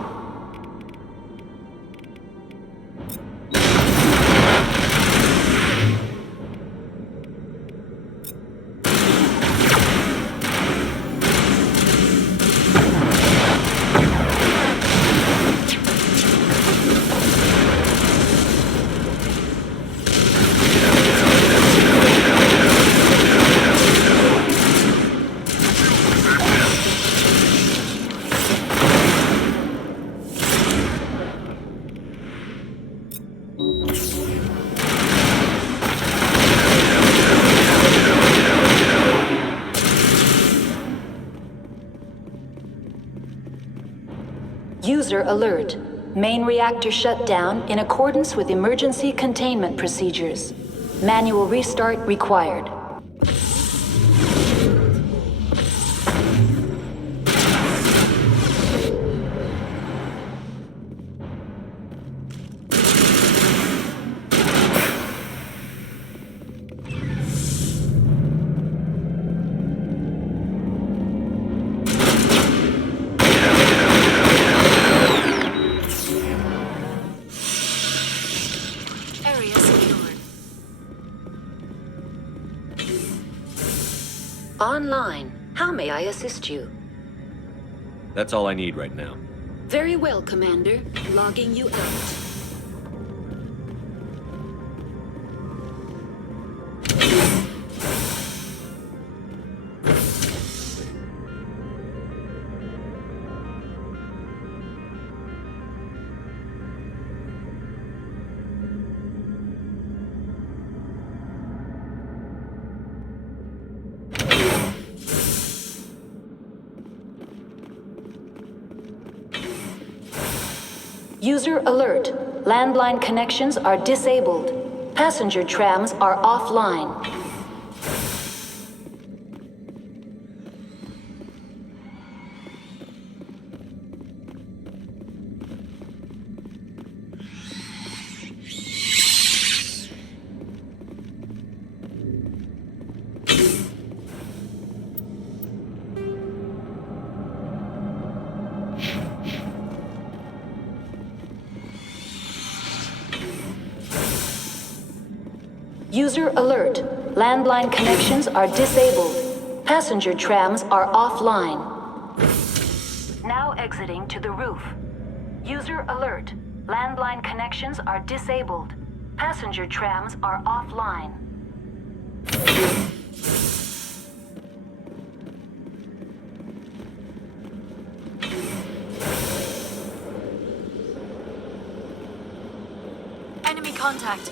User alert. Main reactor shut down in accordance with emergency containment procedures. Manual restart required. Online. How may I assist you? That's all I need right now. Very well, Commander. Logging you out. User alert. Landline connections are disabled. Passenger trams are offline. User alert. Landline connections are disabled. Passenger trams are offline. Now exiting to the roof. User alert. Landline connections are disabled. Passenger trams are offline. Enemy contact.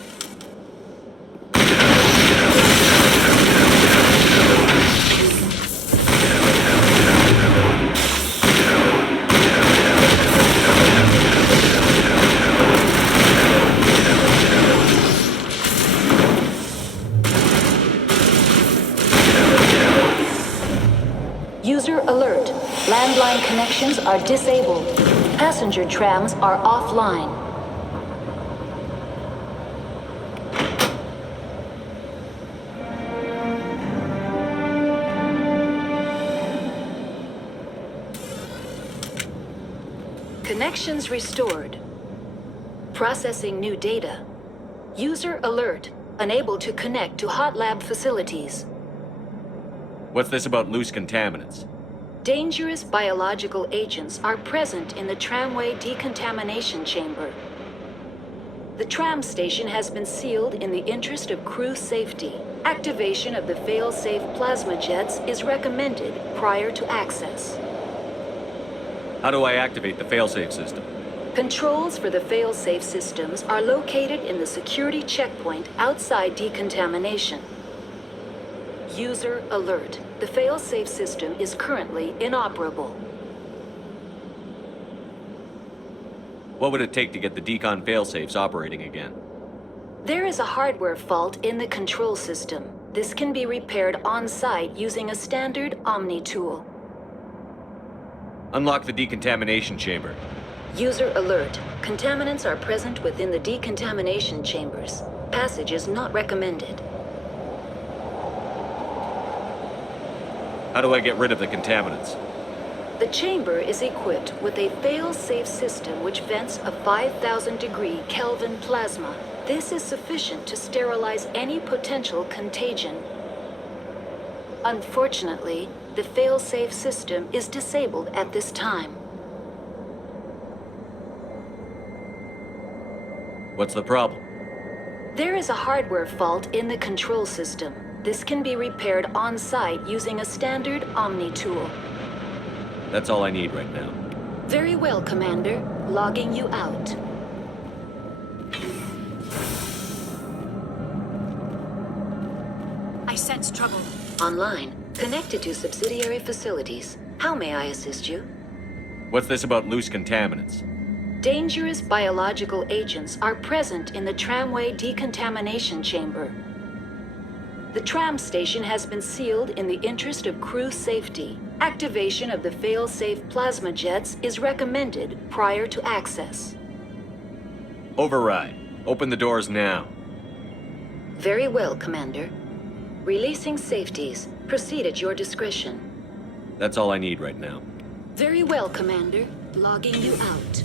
User alert. Landline connections are disabled. Passenger trams are offline. Connections restored. Processing new data. User alert. Unable to connect to hot lab facilities. What's this about loose contaminants? Dangerous biological agents are present in the tramway decontamination chamber. The tram station has been sealed in the interest of crew safety. Activation of the fail-safe plasma jets is recommended prior to access. How do I activate the failsafe system? Controls for the fail-safe systems are located in the security checkpoint outside decontamination. User alert. The fail-safe system is currently inoperable. What would it take to get the decon failsafes operating again? There is a hardware fault in the control system. This can be repaired on-site using a standard Omni tool. Unlock the decontamination chamber. User alert. Contaminants are present within the decontamination chambers. Passage is not recommended. How do I get rid of the contaminants? The chamber is equipped with a fail-safe system which vents a 5,000-degree Kelvin plasma. This is sufficient to sterilize any potential contagion. Unfortunately, the fail-safe system is disabled at this time. What's the problem? There is a hardware fault in the control system. This can be repaired on-site using a standard Omni tool. That's all I need right now. Very well, Commander. Logging you out. I sense trouble. Online. Connected to subsidiary facilities. How may I assist you? What's this about loose contaminants? Dangerous biological agents are present in the tramway decontamination chamber. The tram station has been sealed in the interest of crew safety. Activation of the fail-safe plasma jets is recommended prior to access. Override. Open the doors now. Very well, Commander. Releasing safeties. Proceed at your discretion. That's all I need right now. Very well, Commander. Logging you out.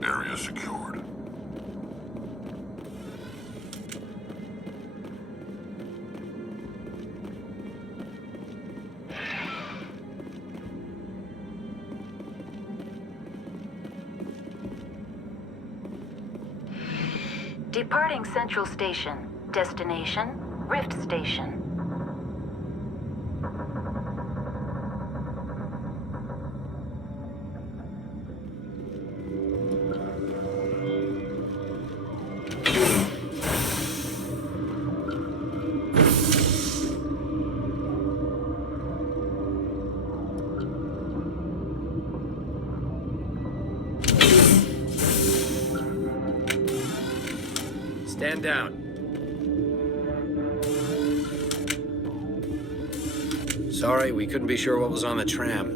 Area secured. Departing Central Station. Destination, Rift Station. Stand down. Sorry, we couldn't be sure what was on the tram.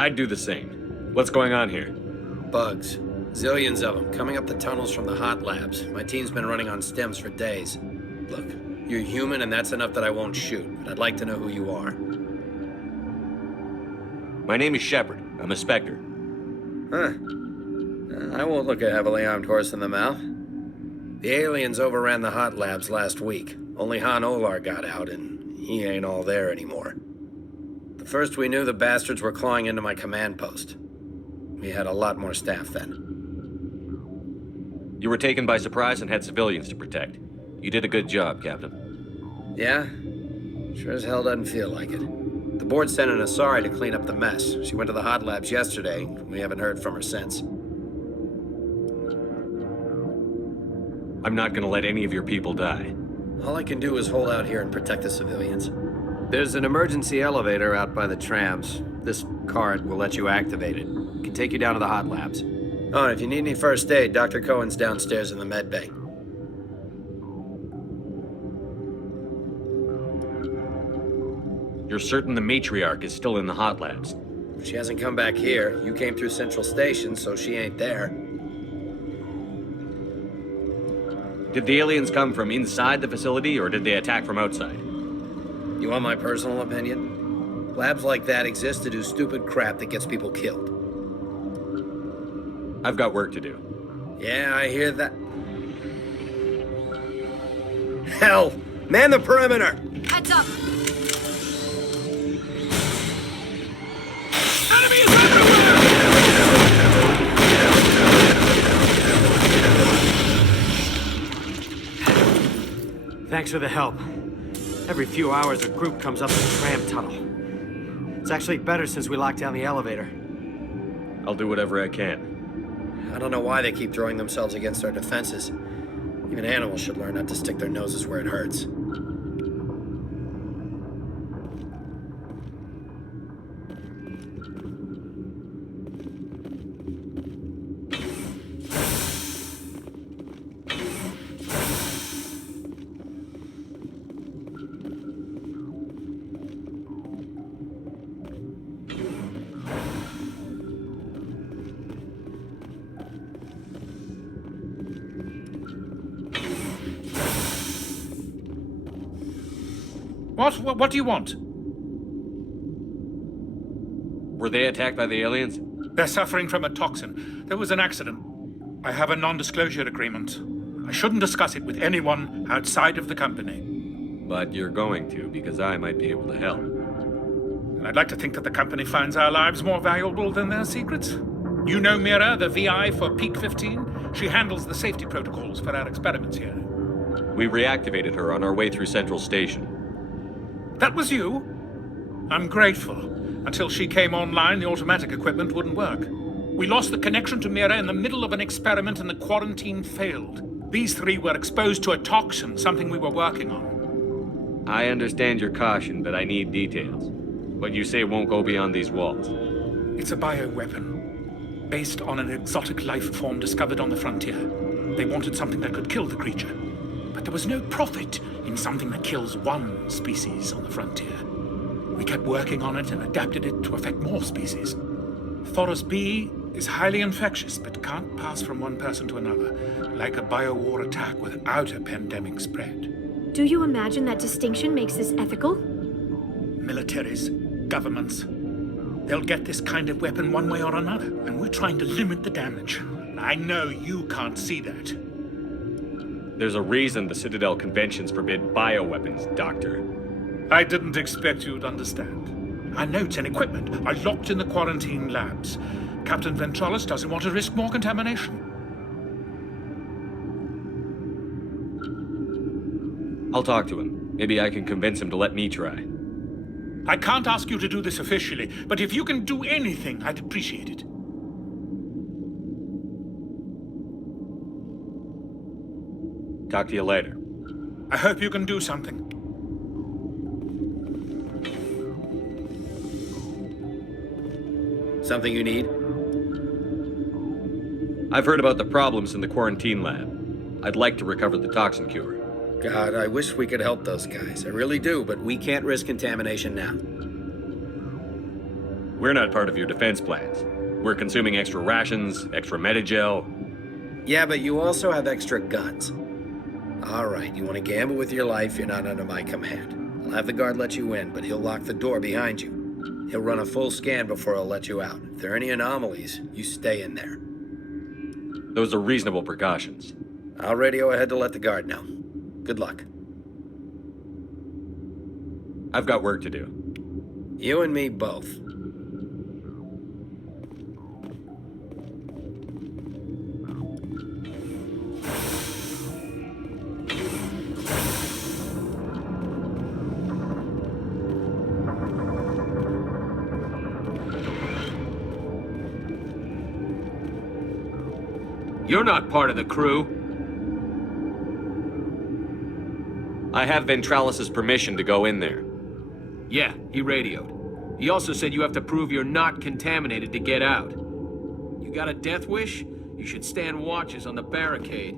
I'd do the same. What's going on here? Bugs. Zillions of them, coming up the tunnels from the hot labs. My team's been running on stems for days. Look, you're human and that's enough that I won't shoot, but I'd like to know who you are. My name is Shepard. I'm a Spectre. Huh. I won't look a heavily armed horse in the mouth. The aliens overran the hot labs last week. Only Han Olar got out, and he ain't all there anymore. The first we knew, the bastards were clawing into my command post. We had a lot more staff then. You were taken by surprise and had civilians to protect. You did a good job, Captain. Yeah? Sure as hell doesn't feel like it. The board sent an Asari to clean up the mess. She went to the hot labs yesterday. We haven't heard from her since. I'm not gonna let any of your people die. All I can do is hold out here and protect the civilians. There's an emergency elevator out by the trams. This card will let you activate it. It can take you down to the hot labs. Oh, and if you need any first aid, Dr. Cohen's downstairs in the med bay. You're certain the matriarch is still in the hot labs? She hasn't come back here. You came through Central Station, so she ain't there. Did the aliens come from inside the facility, or did they attack from outside? You want my personal opinion? Labs like that exist to do stupid crap that gets people killed. I've got work to do. Yeah, I hear that. Hell! Man the perimeter! Heads up! Enemy is everywhere! Thanks for the help. Every few hours, a group comes up the tram tunnel. It's actually better since we locked down the elevator. I'll do whatever I can. I don't know why they keep throwing themselves against our defenses. Even animals should learn not to stick their noses where it hurts. What do you want? Were they attacked by the aliens? They're suffering from a toxin. There was an accident. I have a non-disclosure agreement. I shouldn't discuss it with anyone outside of the company. But you're going to, because I might be able to help. And I'd like to think that the company finds our lives more valuable than their secrets. You know Mira, the VI for Peak 15? She handles the safety protocols for our experiments here. We reactivated her on our way through Central Station. That was you? I'm grateful. Until she came online, the automatic equipment wouldn't work. We lost the connection to Mira in the middle of an experiment and the quarantine failed. These three were exposed to a toxin, something we were working on. I understand your caution, but I need details. What you say won't go beyond these walls. It's a bioweapon, based on an exotic life form discovered on the frontier. They wanted something that could kill the creature. But there was no profit in something that kills one species on the frontier. We kept working on it and adapted it to affect more species. Thoros B is highly infectious, but can't pass from one person to another, like a biowar attack without a pandemic spread. Do you imagine that distinction makes this ethical? Militaries, governments, they'll get this kind of weapon one way or another, and we're trying to limit the damage. I know you can't see that. There's a reason the Citadel conventions forbid bioweapons, Doctor. I didn't expect you'd understand. Our notes and equipment are locked in the quarantine labs. Captain Ventralis doesn't want to risk more contamination. I'll talk to him. Maybe I can convince him to let me try. I can't ask you to do this officially, but if you can do anything, I'd appreciate it. Talk to you later. I hope you can do something. Something you need? I've heard about the problems in the quarantine lab. I'd like to recover the toxin cure. God, I wish we could help those guys. I really do, but we can't risk contamination now. We're not part of your defense plans. We're consuming extra rations, extra Medigel. Yeah, but you also have extra guns. All right, you want to gamble with your life, you're not under my command. I'll have the guard let you in, but he'll lock the door behind you. He'll run a full scan before he'll let you out. If there are any anomalies, you stay in there. Those are reasonable precautions. I'll radio ahead to let the guard know. Good luck. I've got work to do. You and me both. You're not part of the crew. I have Ventralis' permission to go in there. Yeah, he radioed. He also said you have to prove you're not contaminated to get out. You got a death wish? You should stand watches on the barricade.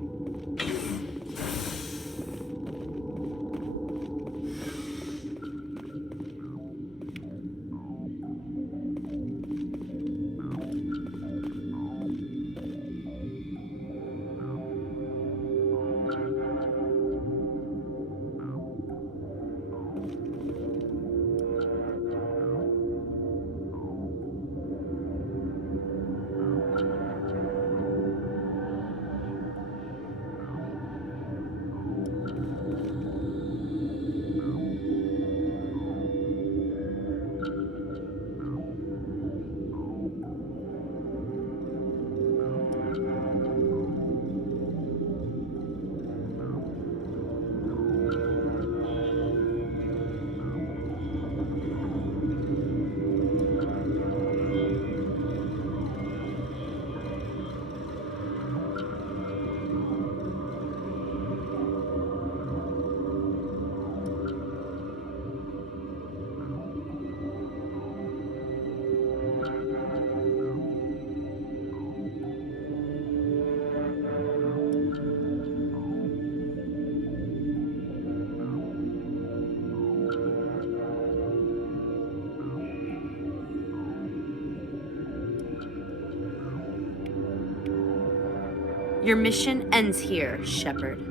Your mission ends here, Shepard.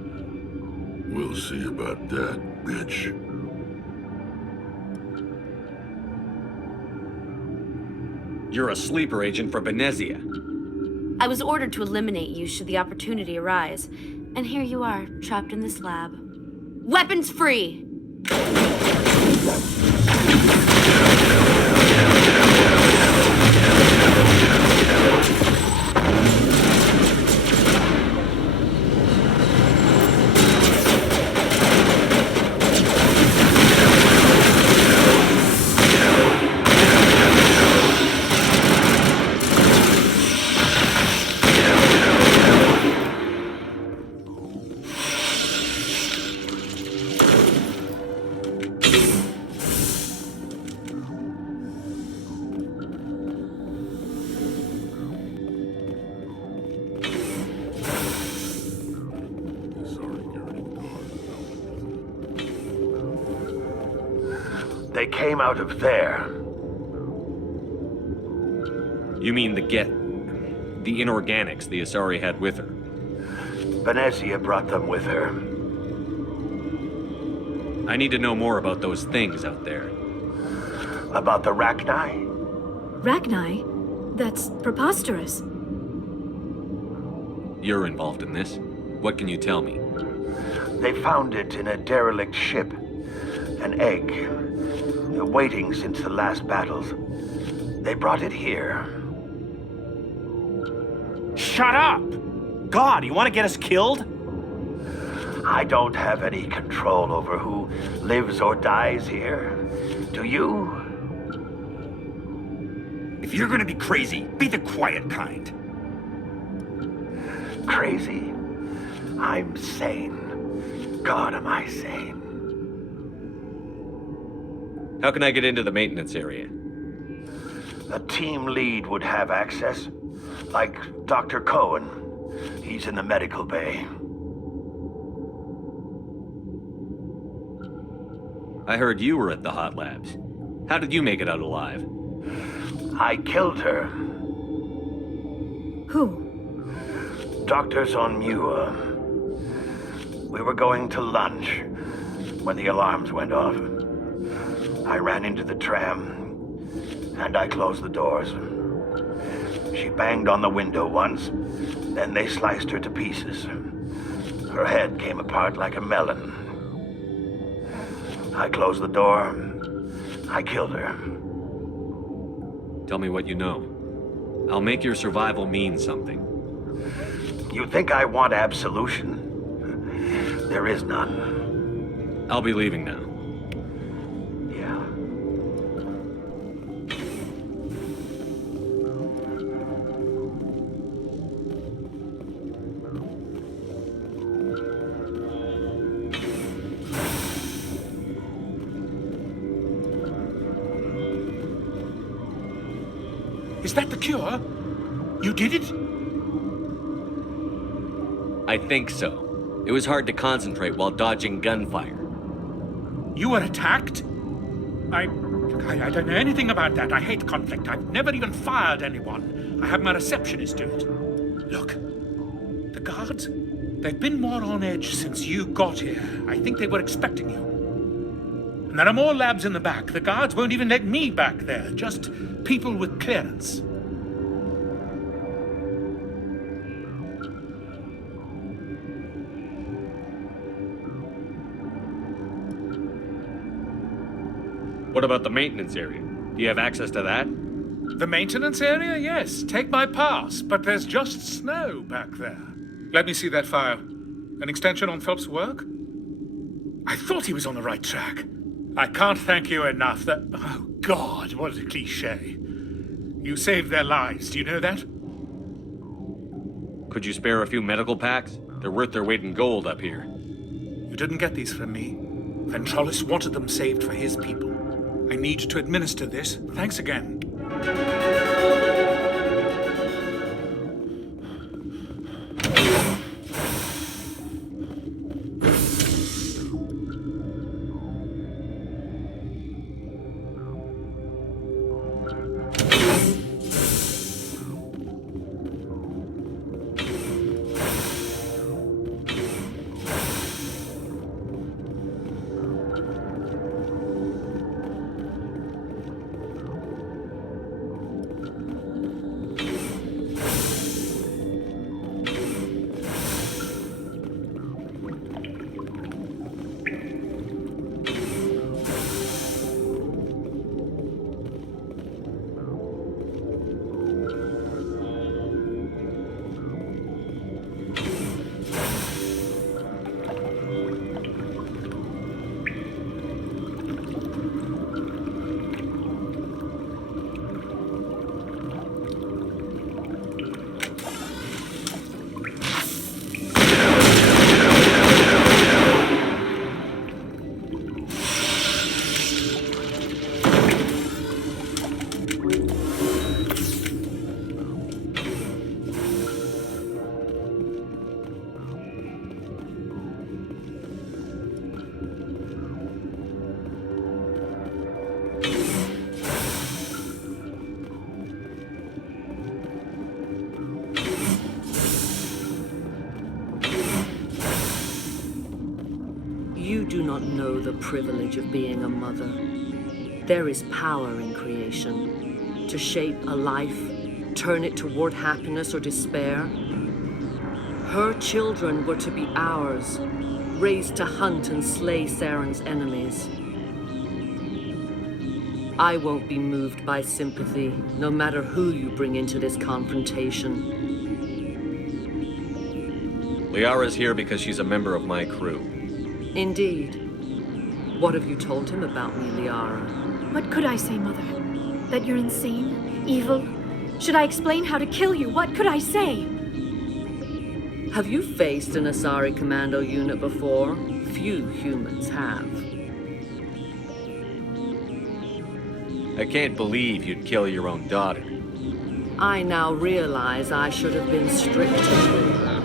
We'll see about that, bitch. You're a sleeper agent for Venezia. I was ordered to eliminate you should the opportunity arise. And here you are, trapped in this lab. Weapons free! They came out of there. You mean the inorganics the Asari had with her? Venezia brought them with her. I need to know more about those things out there. About the Rachni? Rachni? That's preposterous. You're involved in this. What can you tell me? They found it in a derelict ship. An egg. Waiting since the last battles. They brought it here. Shut up! God, you want to get us killed? I don't have any control over who lives or dies here. Do you? If you're gonna be crazy, be the quiet kind. Crazy? I'm sane. God, am I sane? How can I get into the maintenance area? A team lead would have access. Like Dr. Cohen. He's in the medical bay. I heard you were at the hot labs. How did you make it out alive? I killed her. Who? Doctors on Muir. We were going to lunch when the alarms went off. I ran into the tram, and I closed the doors. She banged on the window once, then they sliced her to pieces. Her head came apart like a melon. I closed the door. I killed her. Tell me what you know. I'll make your survival mean something. You think I want absolution? There is none. I'll be leaving now. Yeah. Is that the cure? You did it? I think so. It was hard to concentrate while dodging gunfire. You were attacked? I don't know anything about that. I hate conflict. I've never even fired anyone. I have my receptionist do it. Look, the guards, they've been more on edge since you got here. I think they were expecting you. And there are more labs in the back. The guards won't even let me back there. Just people with clearance. What about the maintenance area? Do you have access to that? The maintenance area? Yes. Take my pass. But there's just snow back there. Let me see that file. An extension on Phelps' work? I thought he was on the right track. I can't thank you enough that... Oh, God, what a cliché. You saved their lives. Do you know that? Could you spare a few medical packs? They're worth their weight in gold up here. You didn't get these from me. Ventrolis wanted them saved for his people. I need to administer this. Thanks again. You do not know the privilege of being a mother. There is power in creation. To shape a life, turn it toward happiness or despair. Her children were to be ours, raised to hunt and slay Saren's enemies. I won't be moved by sympathy, no matter who you bring into this confrontation. Liara's here because she's a member of my crew. Indeed. What have you told him about me, Liara? What could I say, Mother? That you're insane? Evil? Should I explain how to kill you? What could I say? Have you faced an Asari commando unit before? Few humans have. I can't believe you'd kill your own daughter. I now realize I should have been stricter with her.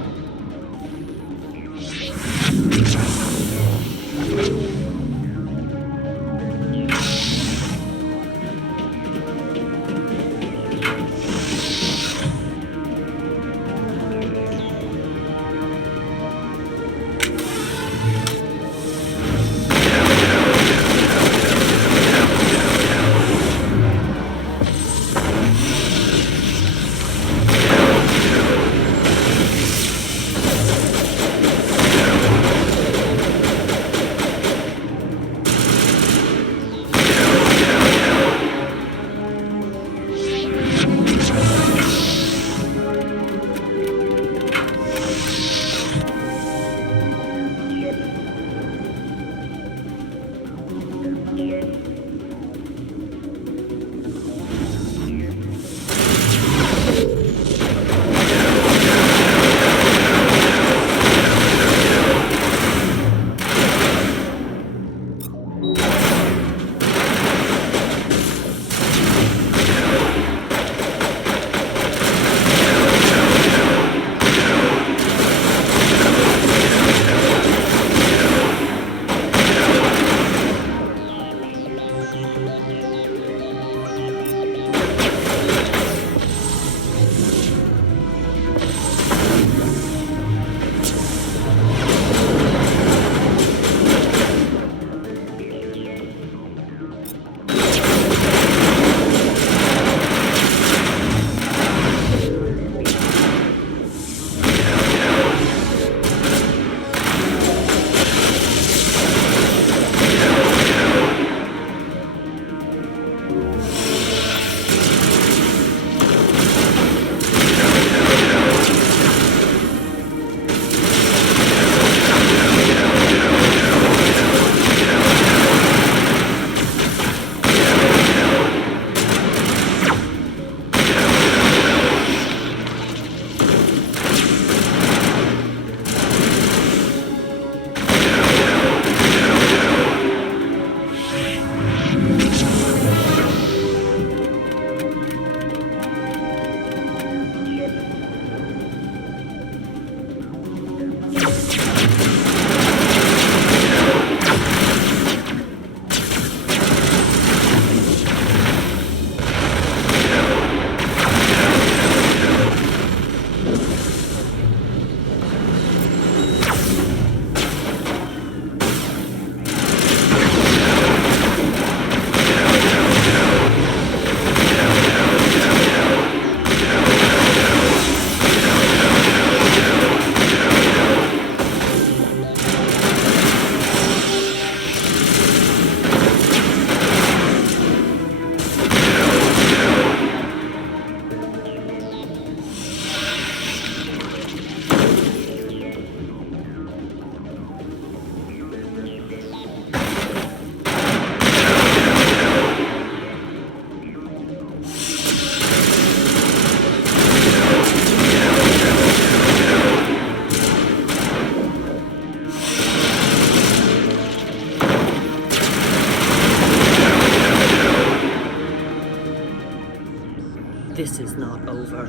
This is not over.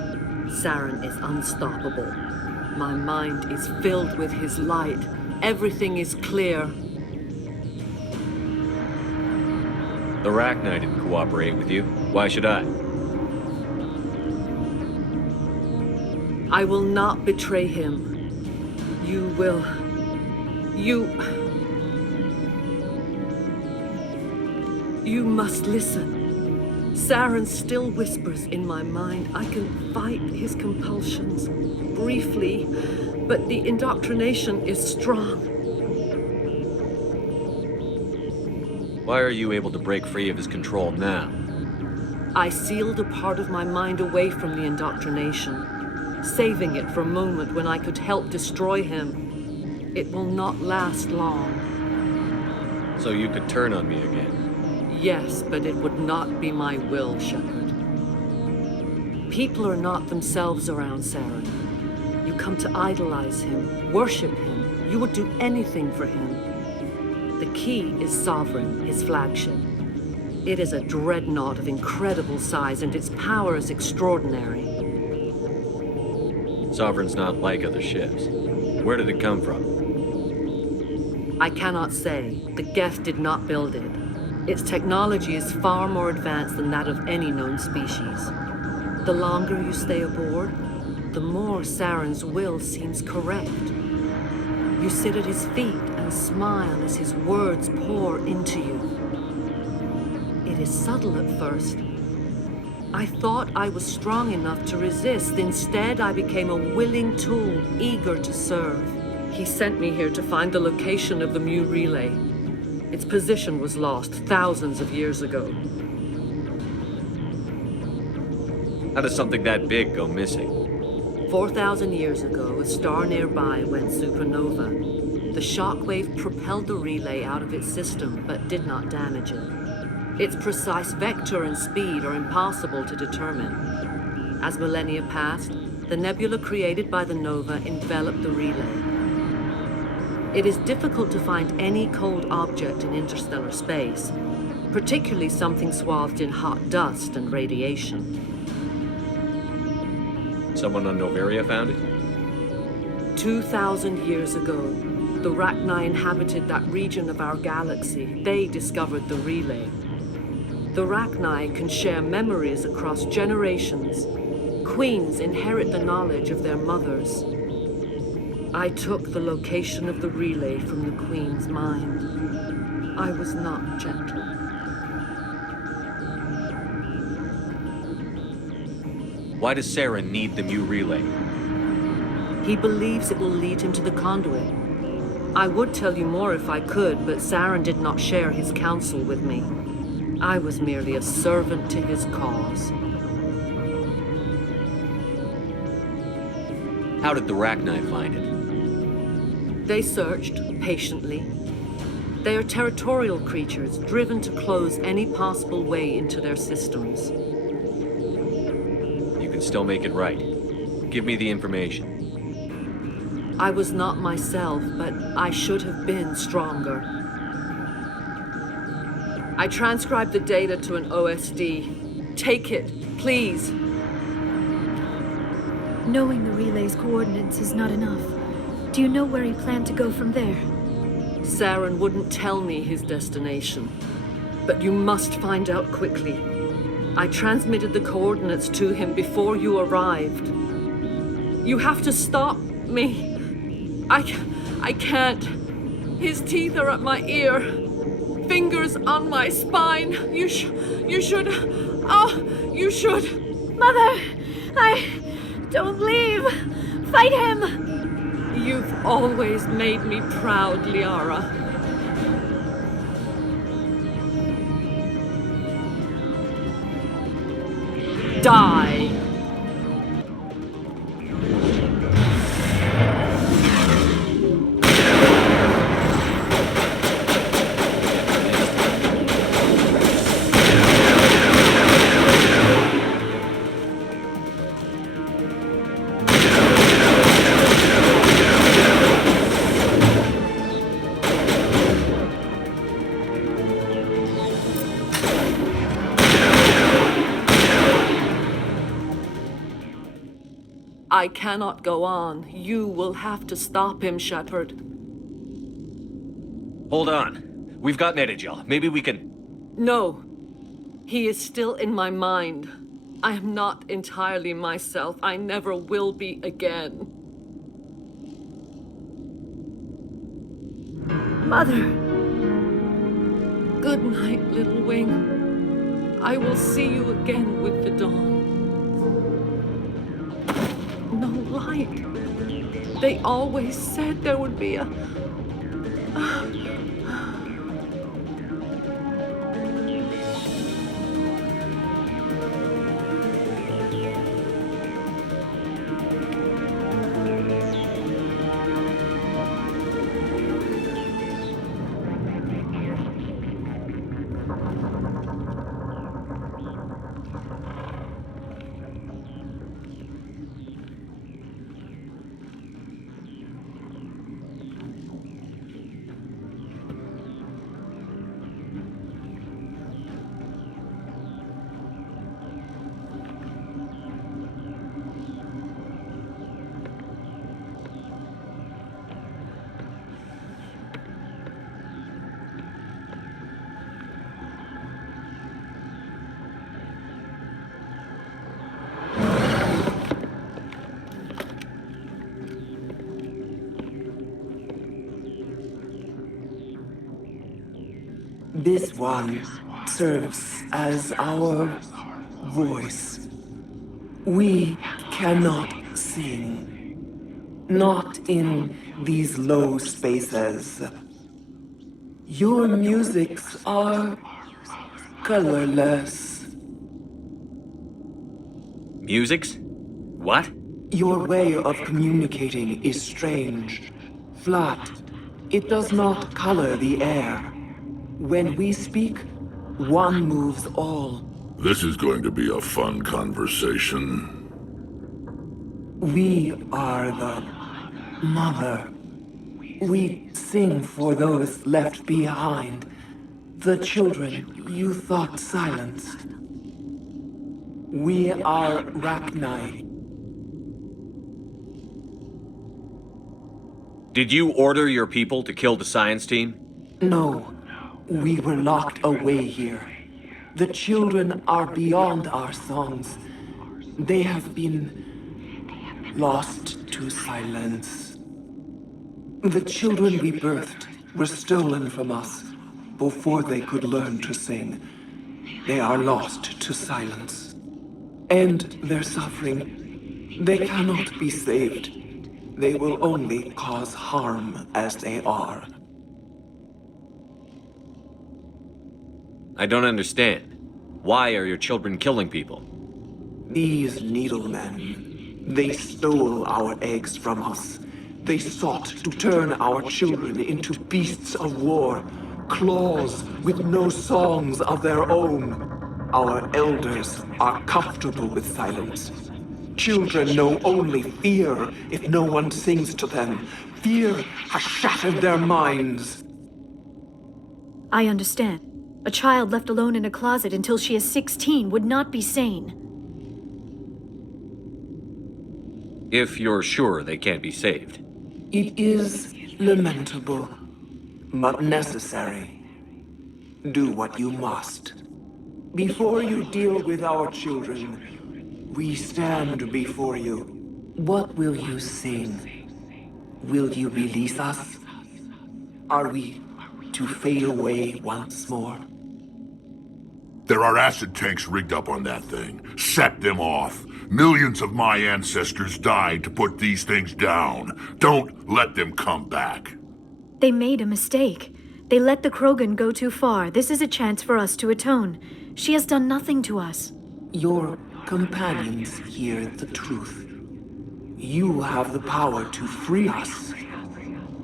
Saren is unstoppable. My mind is filled with his light. Everything is clear. The Rachni didn't cooperate with you. Why should I? I will not betray him. You will. You must listen. Saren still whispers in my mind. I can fight his compulsions, briefly, but the indoctrination is strong. Why are you able to break free of his control now? I sealed a part of my mind away from the indoctrination, saving it for a moment when I could help destroy him. It will not last long. So you could turn on me again? Yes, but it would not be my will, Shepard. People are not themselves around Saren. You come to idolize him, worship him. You would do anything for him. The key is Sovereign, his flagship. It is a dreadnought of incredible size, and its power is extraordinary. Sovereign's not like other ships. Where did it come from? I cannot say. The Geth did not build it. Its technology is far more advanced than that of any known species. The longer you stay aboard, the more Saren's will seems correct. You sit at his feet and smile as his words pour into you. It is subtle at first. I thought I was strong enough to resist. Instead, I became a willing tool, eager to serve. He sent me here to find the location of the Mu relay. Its position was lost thousands of years ago. How does something that big go missing? 4,000 years ago, a star nearby went supernova. The shockwave propelled the relay out of its system, but did not damage it. Its precise vector and speed are impossible to determine. As millennia passed, the nebula created by the nova enveloped the relay. It is difficult to find any cold object in interstellar space, particularly something swathed in hot dust and radiation. Someone on Noveria found it? 2,000 years ago, the Rachni inhabited that region of our galaxy. They discovered the relay. The Rachni can share memories across generations. Queens inherit the knowledge of their mothers. I took the location of the relay from the Queen's mind. I was not gentle. Why does Saren need the Mu relay? He believes it will lead him to the conduit. I would tell you more if I could, but Saren did not share his counsel with me. I was merely a servant to his cause. How did the Rachni find it? They searched, patiently. They are territorial creatures, driven to close any possible way into their systems. You can still make it right. Give me the information. I was not myself, but I should have been stronger. I transcribed the data to an OSD. Take it, please. Knowing the relay's coordinates is not enough. Do you know where he planned to go from there? Saren wouldn't tell me his destination. But you must find out quickly. I transmitted the coordinates to him before you arrived. You have to stop me. I can't. His teeth are at my ear. Fingers on my spine. You should. Oh, you should. Mother! Don't leave! Fight him! You've always made me proud, Liara. Die! I cannot go on. You will have to stop him, Shepard. Hold on. We've got Netagel. Maybe we can... No. He is still in my mind. I am not entirely myself. I never will be again. Mother. Good night, little wing. I will see you again with the dawn. No light. They always said there would be a... This one serves as our voice. We cannot sing. Not in these low spaces. Your musics are colorless. Musics? What? Your way of communicating is strange. Flat. It does not color the air. When we speak, one moves all. This is going to be a fun conversation. We are the mother. We sing for those left behind. The children you thought silenced. We are Rachni. Did you order your people to kill the science team? No. We were locked away here. The children are beyond our songs. They have been lost to silence. The children we birthed were stolen from us before they could learn to sing. They are lost to silence. And their suffering, they cannot be saved. They will only cause harm as they are. I don't understand. Why are your children killing people? These needlemen, they stole our eggs from us. They sought to turn our children into beasts of war, claws with no songs of their own. Our elders are comfortable with silence. Children know only fear if no one sings to them. Fear has shattered their minds. I understand. A child left alone in a closet until she is 16 would not be sane. If you're sure they can't be saved. It is lamentable, but necessary. Do what you must. Before you deal with our children, we stand before you. What will you sing? Will you release us? Are we to fade away once more? There are acid tanks rigged up on that thing. Set them off. Millions of my ancestors died to put these things down. Don't let them come back. They made a mistake. They let the Krogan go too far. This is a chance for us to atone. She has done nothing to us. Your companions hear the truth. You have the power to free us,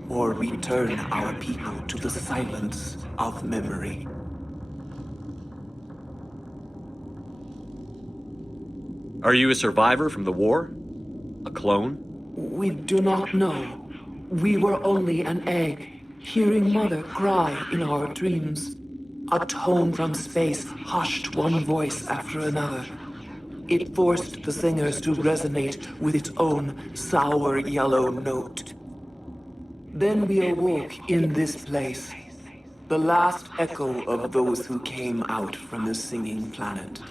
or return our people to the silence of memory. Are you a survivor from the war? A clone? We do not know. We were only an egg, hearing Mother cry in our dreams. A tone from space hushed one voice after another. It forced the singers to resonate with its own sour yellow note. Then we awoke in this place, the last echo of those who came out from the singing planet.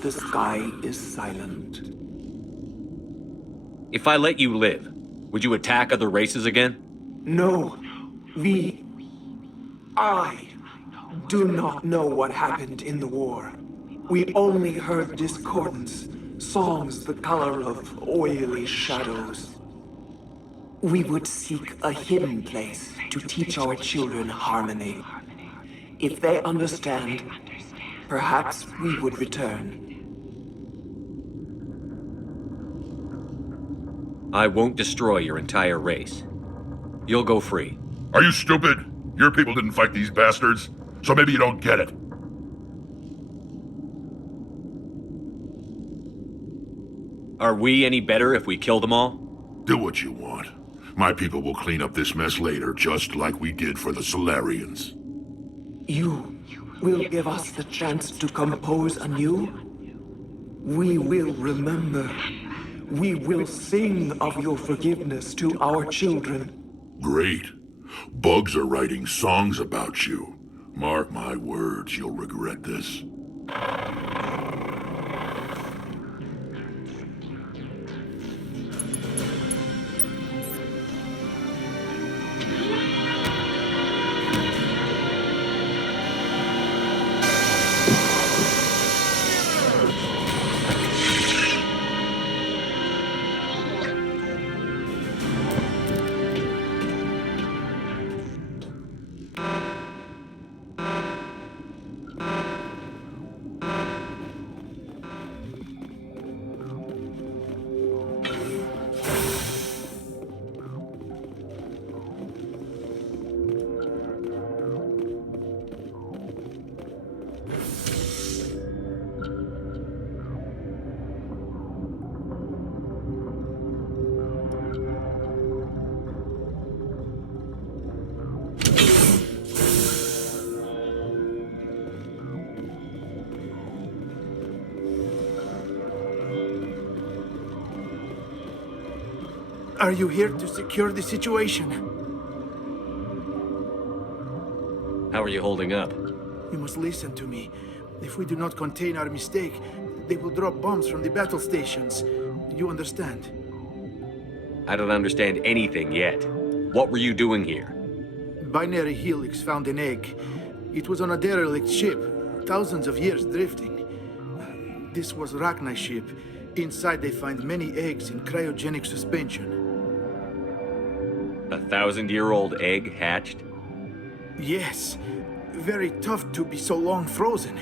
The sky is silent. If I let you live, would you attack other races again? No. I do not know what happened in the war. We only heard discordance, songs the color of oily shadows. We would seek a hidden place to teach our children harmony. If they understand, perhaps we would return. I won't destroy your entire race. You'll go free. Are you stupid? Your people didn't fight these bastards, so maybe you don't get it. Are we any better if we kill them all? Do what you want. My people will clean up this mess later, just like we did for the Solarians. You will give us the chance to compose anew? We will remember. We will sing of your forgiveness to our children. Great. Bugs are writing songs about you. Mark my words, you'll regret this. Are you here to secure the situation? How are you holding up? You must listen to me. If we do not contain our mistake, they will drop bombs from the battle stations. You understand? I don't understand anything yet. What were you doing here? Binary Helix found an egg. It was on a derelict ship, thousands of years drifting. This was Rachni's ship. Inside they find many eggs in cryogenic suspension. 1,000-year-old egg hatched? Yes. Very tough to be so long frozen.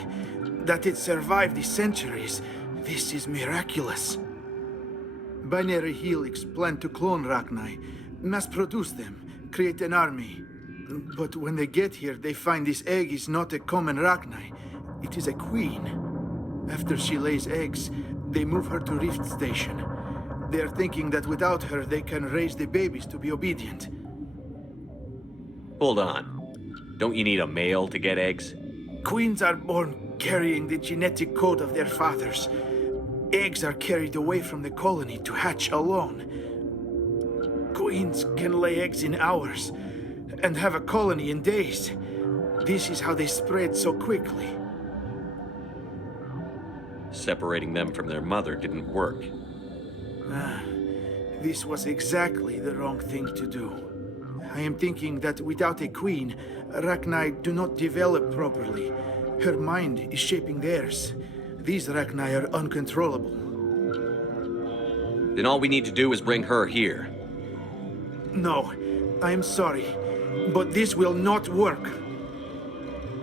That it survived the centuries. This is miraculous. Binary Helix planned to clone Rachni, mass-produce them, create an army. But when they get here, they find this egg is not a common Rachni. It is a queen. After she lays eggs, they move her to Rift Station. They are thinking that without her, they can raise the babies to be obedient. Hold on. Don't you need a male to get eggs? Queens are born carrying the genetic code of their fathers. Eggs are carried away from the colony to hatch alone. Queens can lay eggs in hours and have a colony in days. This is how they spread so quickly. Separating them from their mother didn't work. This was exactly the wrong thing to do. I am thinking that without a queen, Rachni do not develop properly. Her mind is shaping theirs. These Rachni are uncontrollable. Then all we need to do is bring her here. No, I am sorry, but this will not work.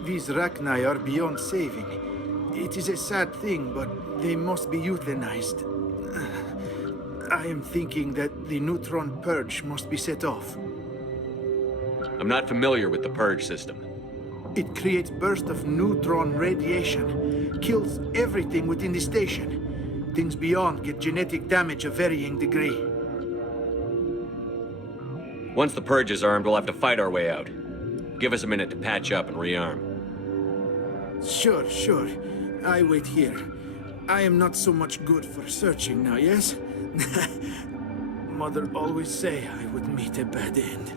These Rachni are beyond saving. It is a sad thing, but they must be euthanized. I am thinking that the neutron purge must be set off. I'm not familiar with the purge system. It creates bursts of neutron radiation, kills everything within the station. Things beyond get genetic damage of varying degree. Once the purge is armed, we'll have to fight our way out. Give us a minute to patch up and rearm. Sure. I wait here. I am not so much good for searching now, yes? Mother always say I would meet a bad end.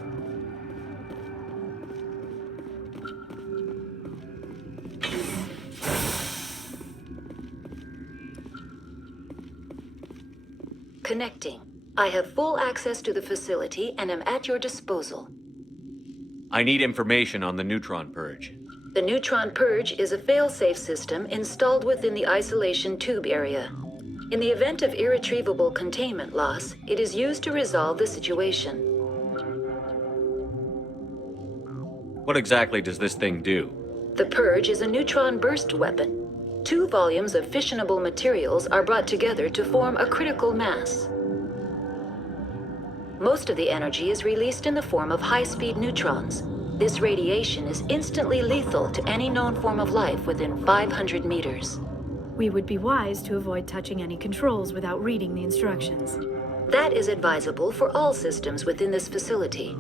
Connecting. I have full access to the facility and am at your disposal. I need information on the neutron purge. The neutron purge is a fail-safe system installed within the isolation tube area. In the event of irretrievable containment loss, it is used to resolve the situation. What exactly does this thing do? The purge is a neutron burst weapon. 2 volumes of fissionable materials are brought together to form a critical mass. Most of the energy is released in the form of high-speed neutrons. This radiation is instantly lethal to any known form of life within 500 meters. We would be wise to avoid touching any controls without reading the instructions. That is advisable for all systems within this facility.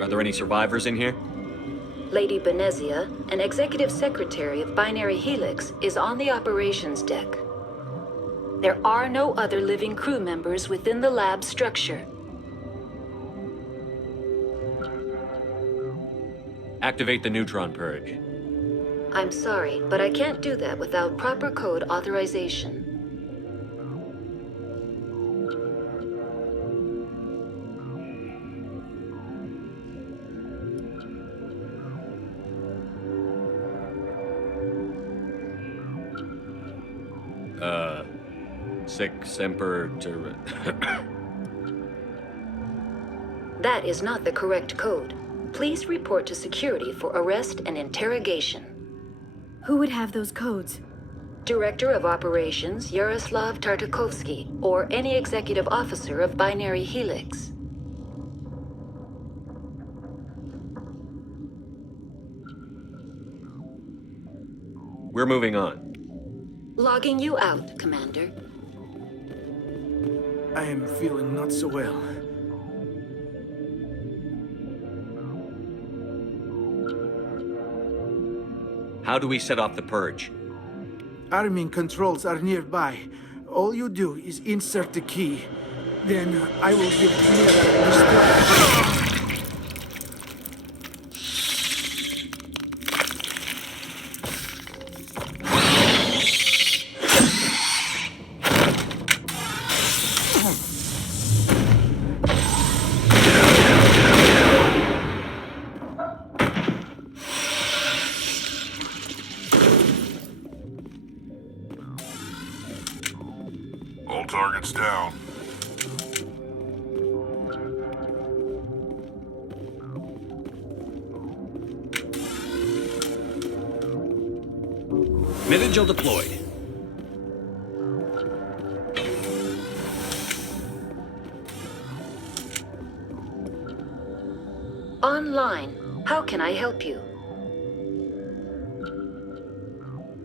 Are there any survivors in here? Lady Benezia, an executive secretary of Binary Helix, is on the operations deck. There are no other living crew members within the lab structure. Activate the neutron purge. I'm sorry, but I can't do that without proper code authorization. Sic semper That is not the correct code. Please report to security for arrest and interrogation. Who would have those codes? Director of Operations Yaroslav Tartakovsky, or any executive officer of Binary Helix. We're moving on. Logging you out, Commander. I am feeling not so well. How do we set off the purge? Arming controls are nearby. All you do is insert the key. Then I will give Mira restore. All targets down. Mid-Vigil deployed. Online. How can I help you?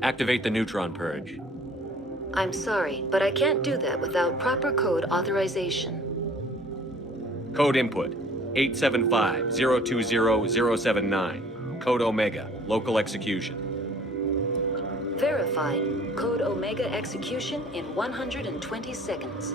Activate the neutron purge. I'm sorry, but I can't do that without proper code authorization. Code input 875-020-079. Code Omega. Local execution. Verified. Code Omega execution in 120 seconds.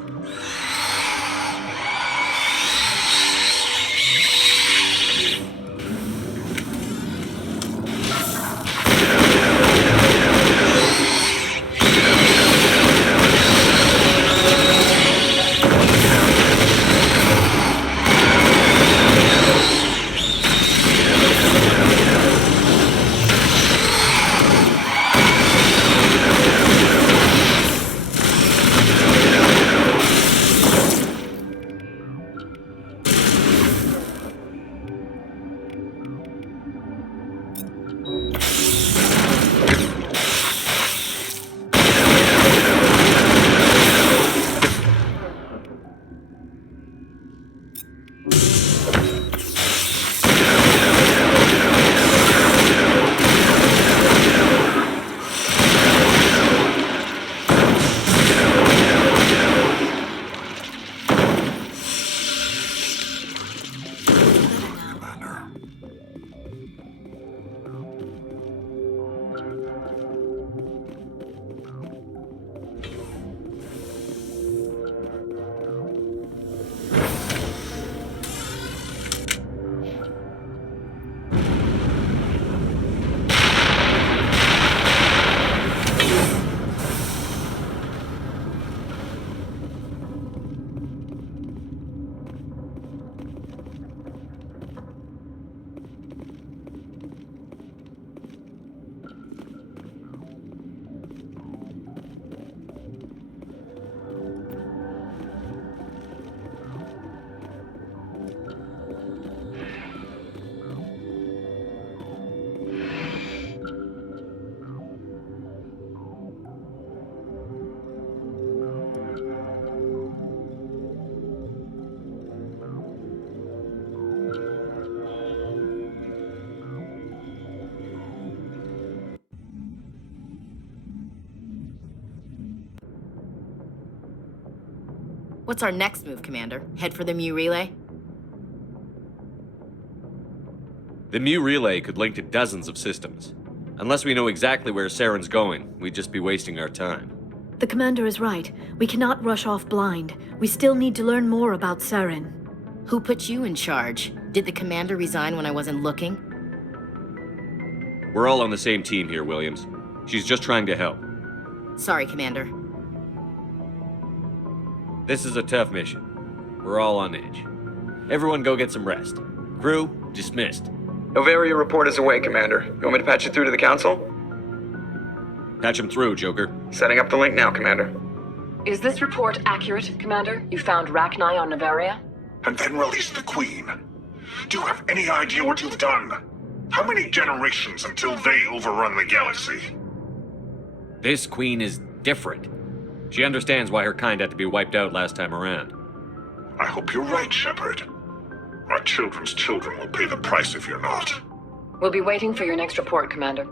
What's our next move, Commander? Head for the Mu Relay? The Mu Relay could link to dozens of systems. Unless we know exactly where Saren's going, we'd just be wasting our time. The commander is right. We cannot rush off blind. We still need to learn more about Saren. Who put you in charge? Did the commander resign when I wasn't looking? We're all on the same team here, Williams. She's just trying to help. Sorry, Commander. This is a tough mission. We're all on edge. Everyone go get some rest. Crew, dismissed. Novaria report is away, Commander. You want me to patch it through to the Council? Patch him through, Joker. Setting up the link now, Commander. Is this report accurate, Commander? You found Rachni on Novaria? And then released the Queen. Do you have any idea what you've done? How many generations until they overrun the galaxy? This Queen is different. She understands why her kind had to be wiped out last time around. I hope you're right, Shepard. Our children's children will pay the price if you're not. We'll be waiting for your next report, Commander.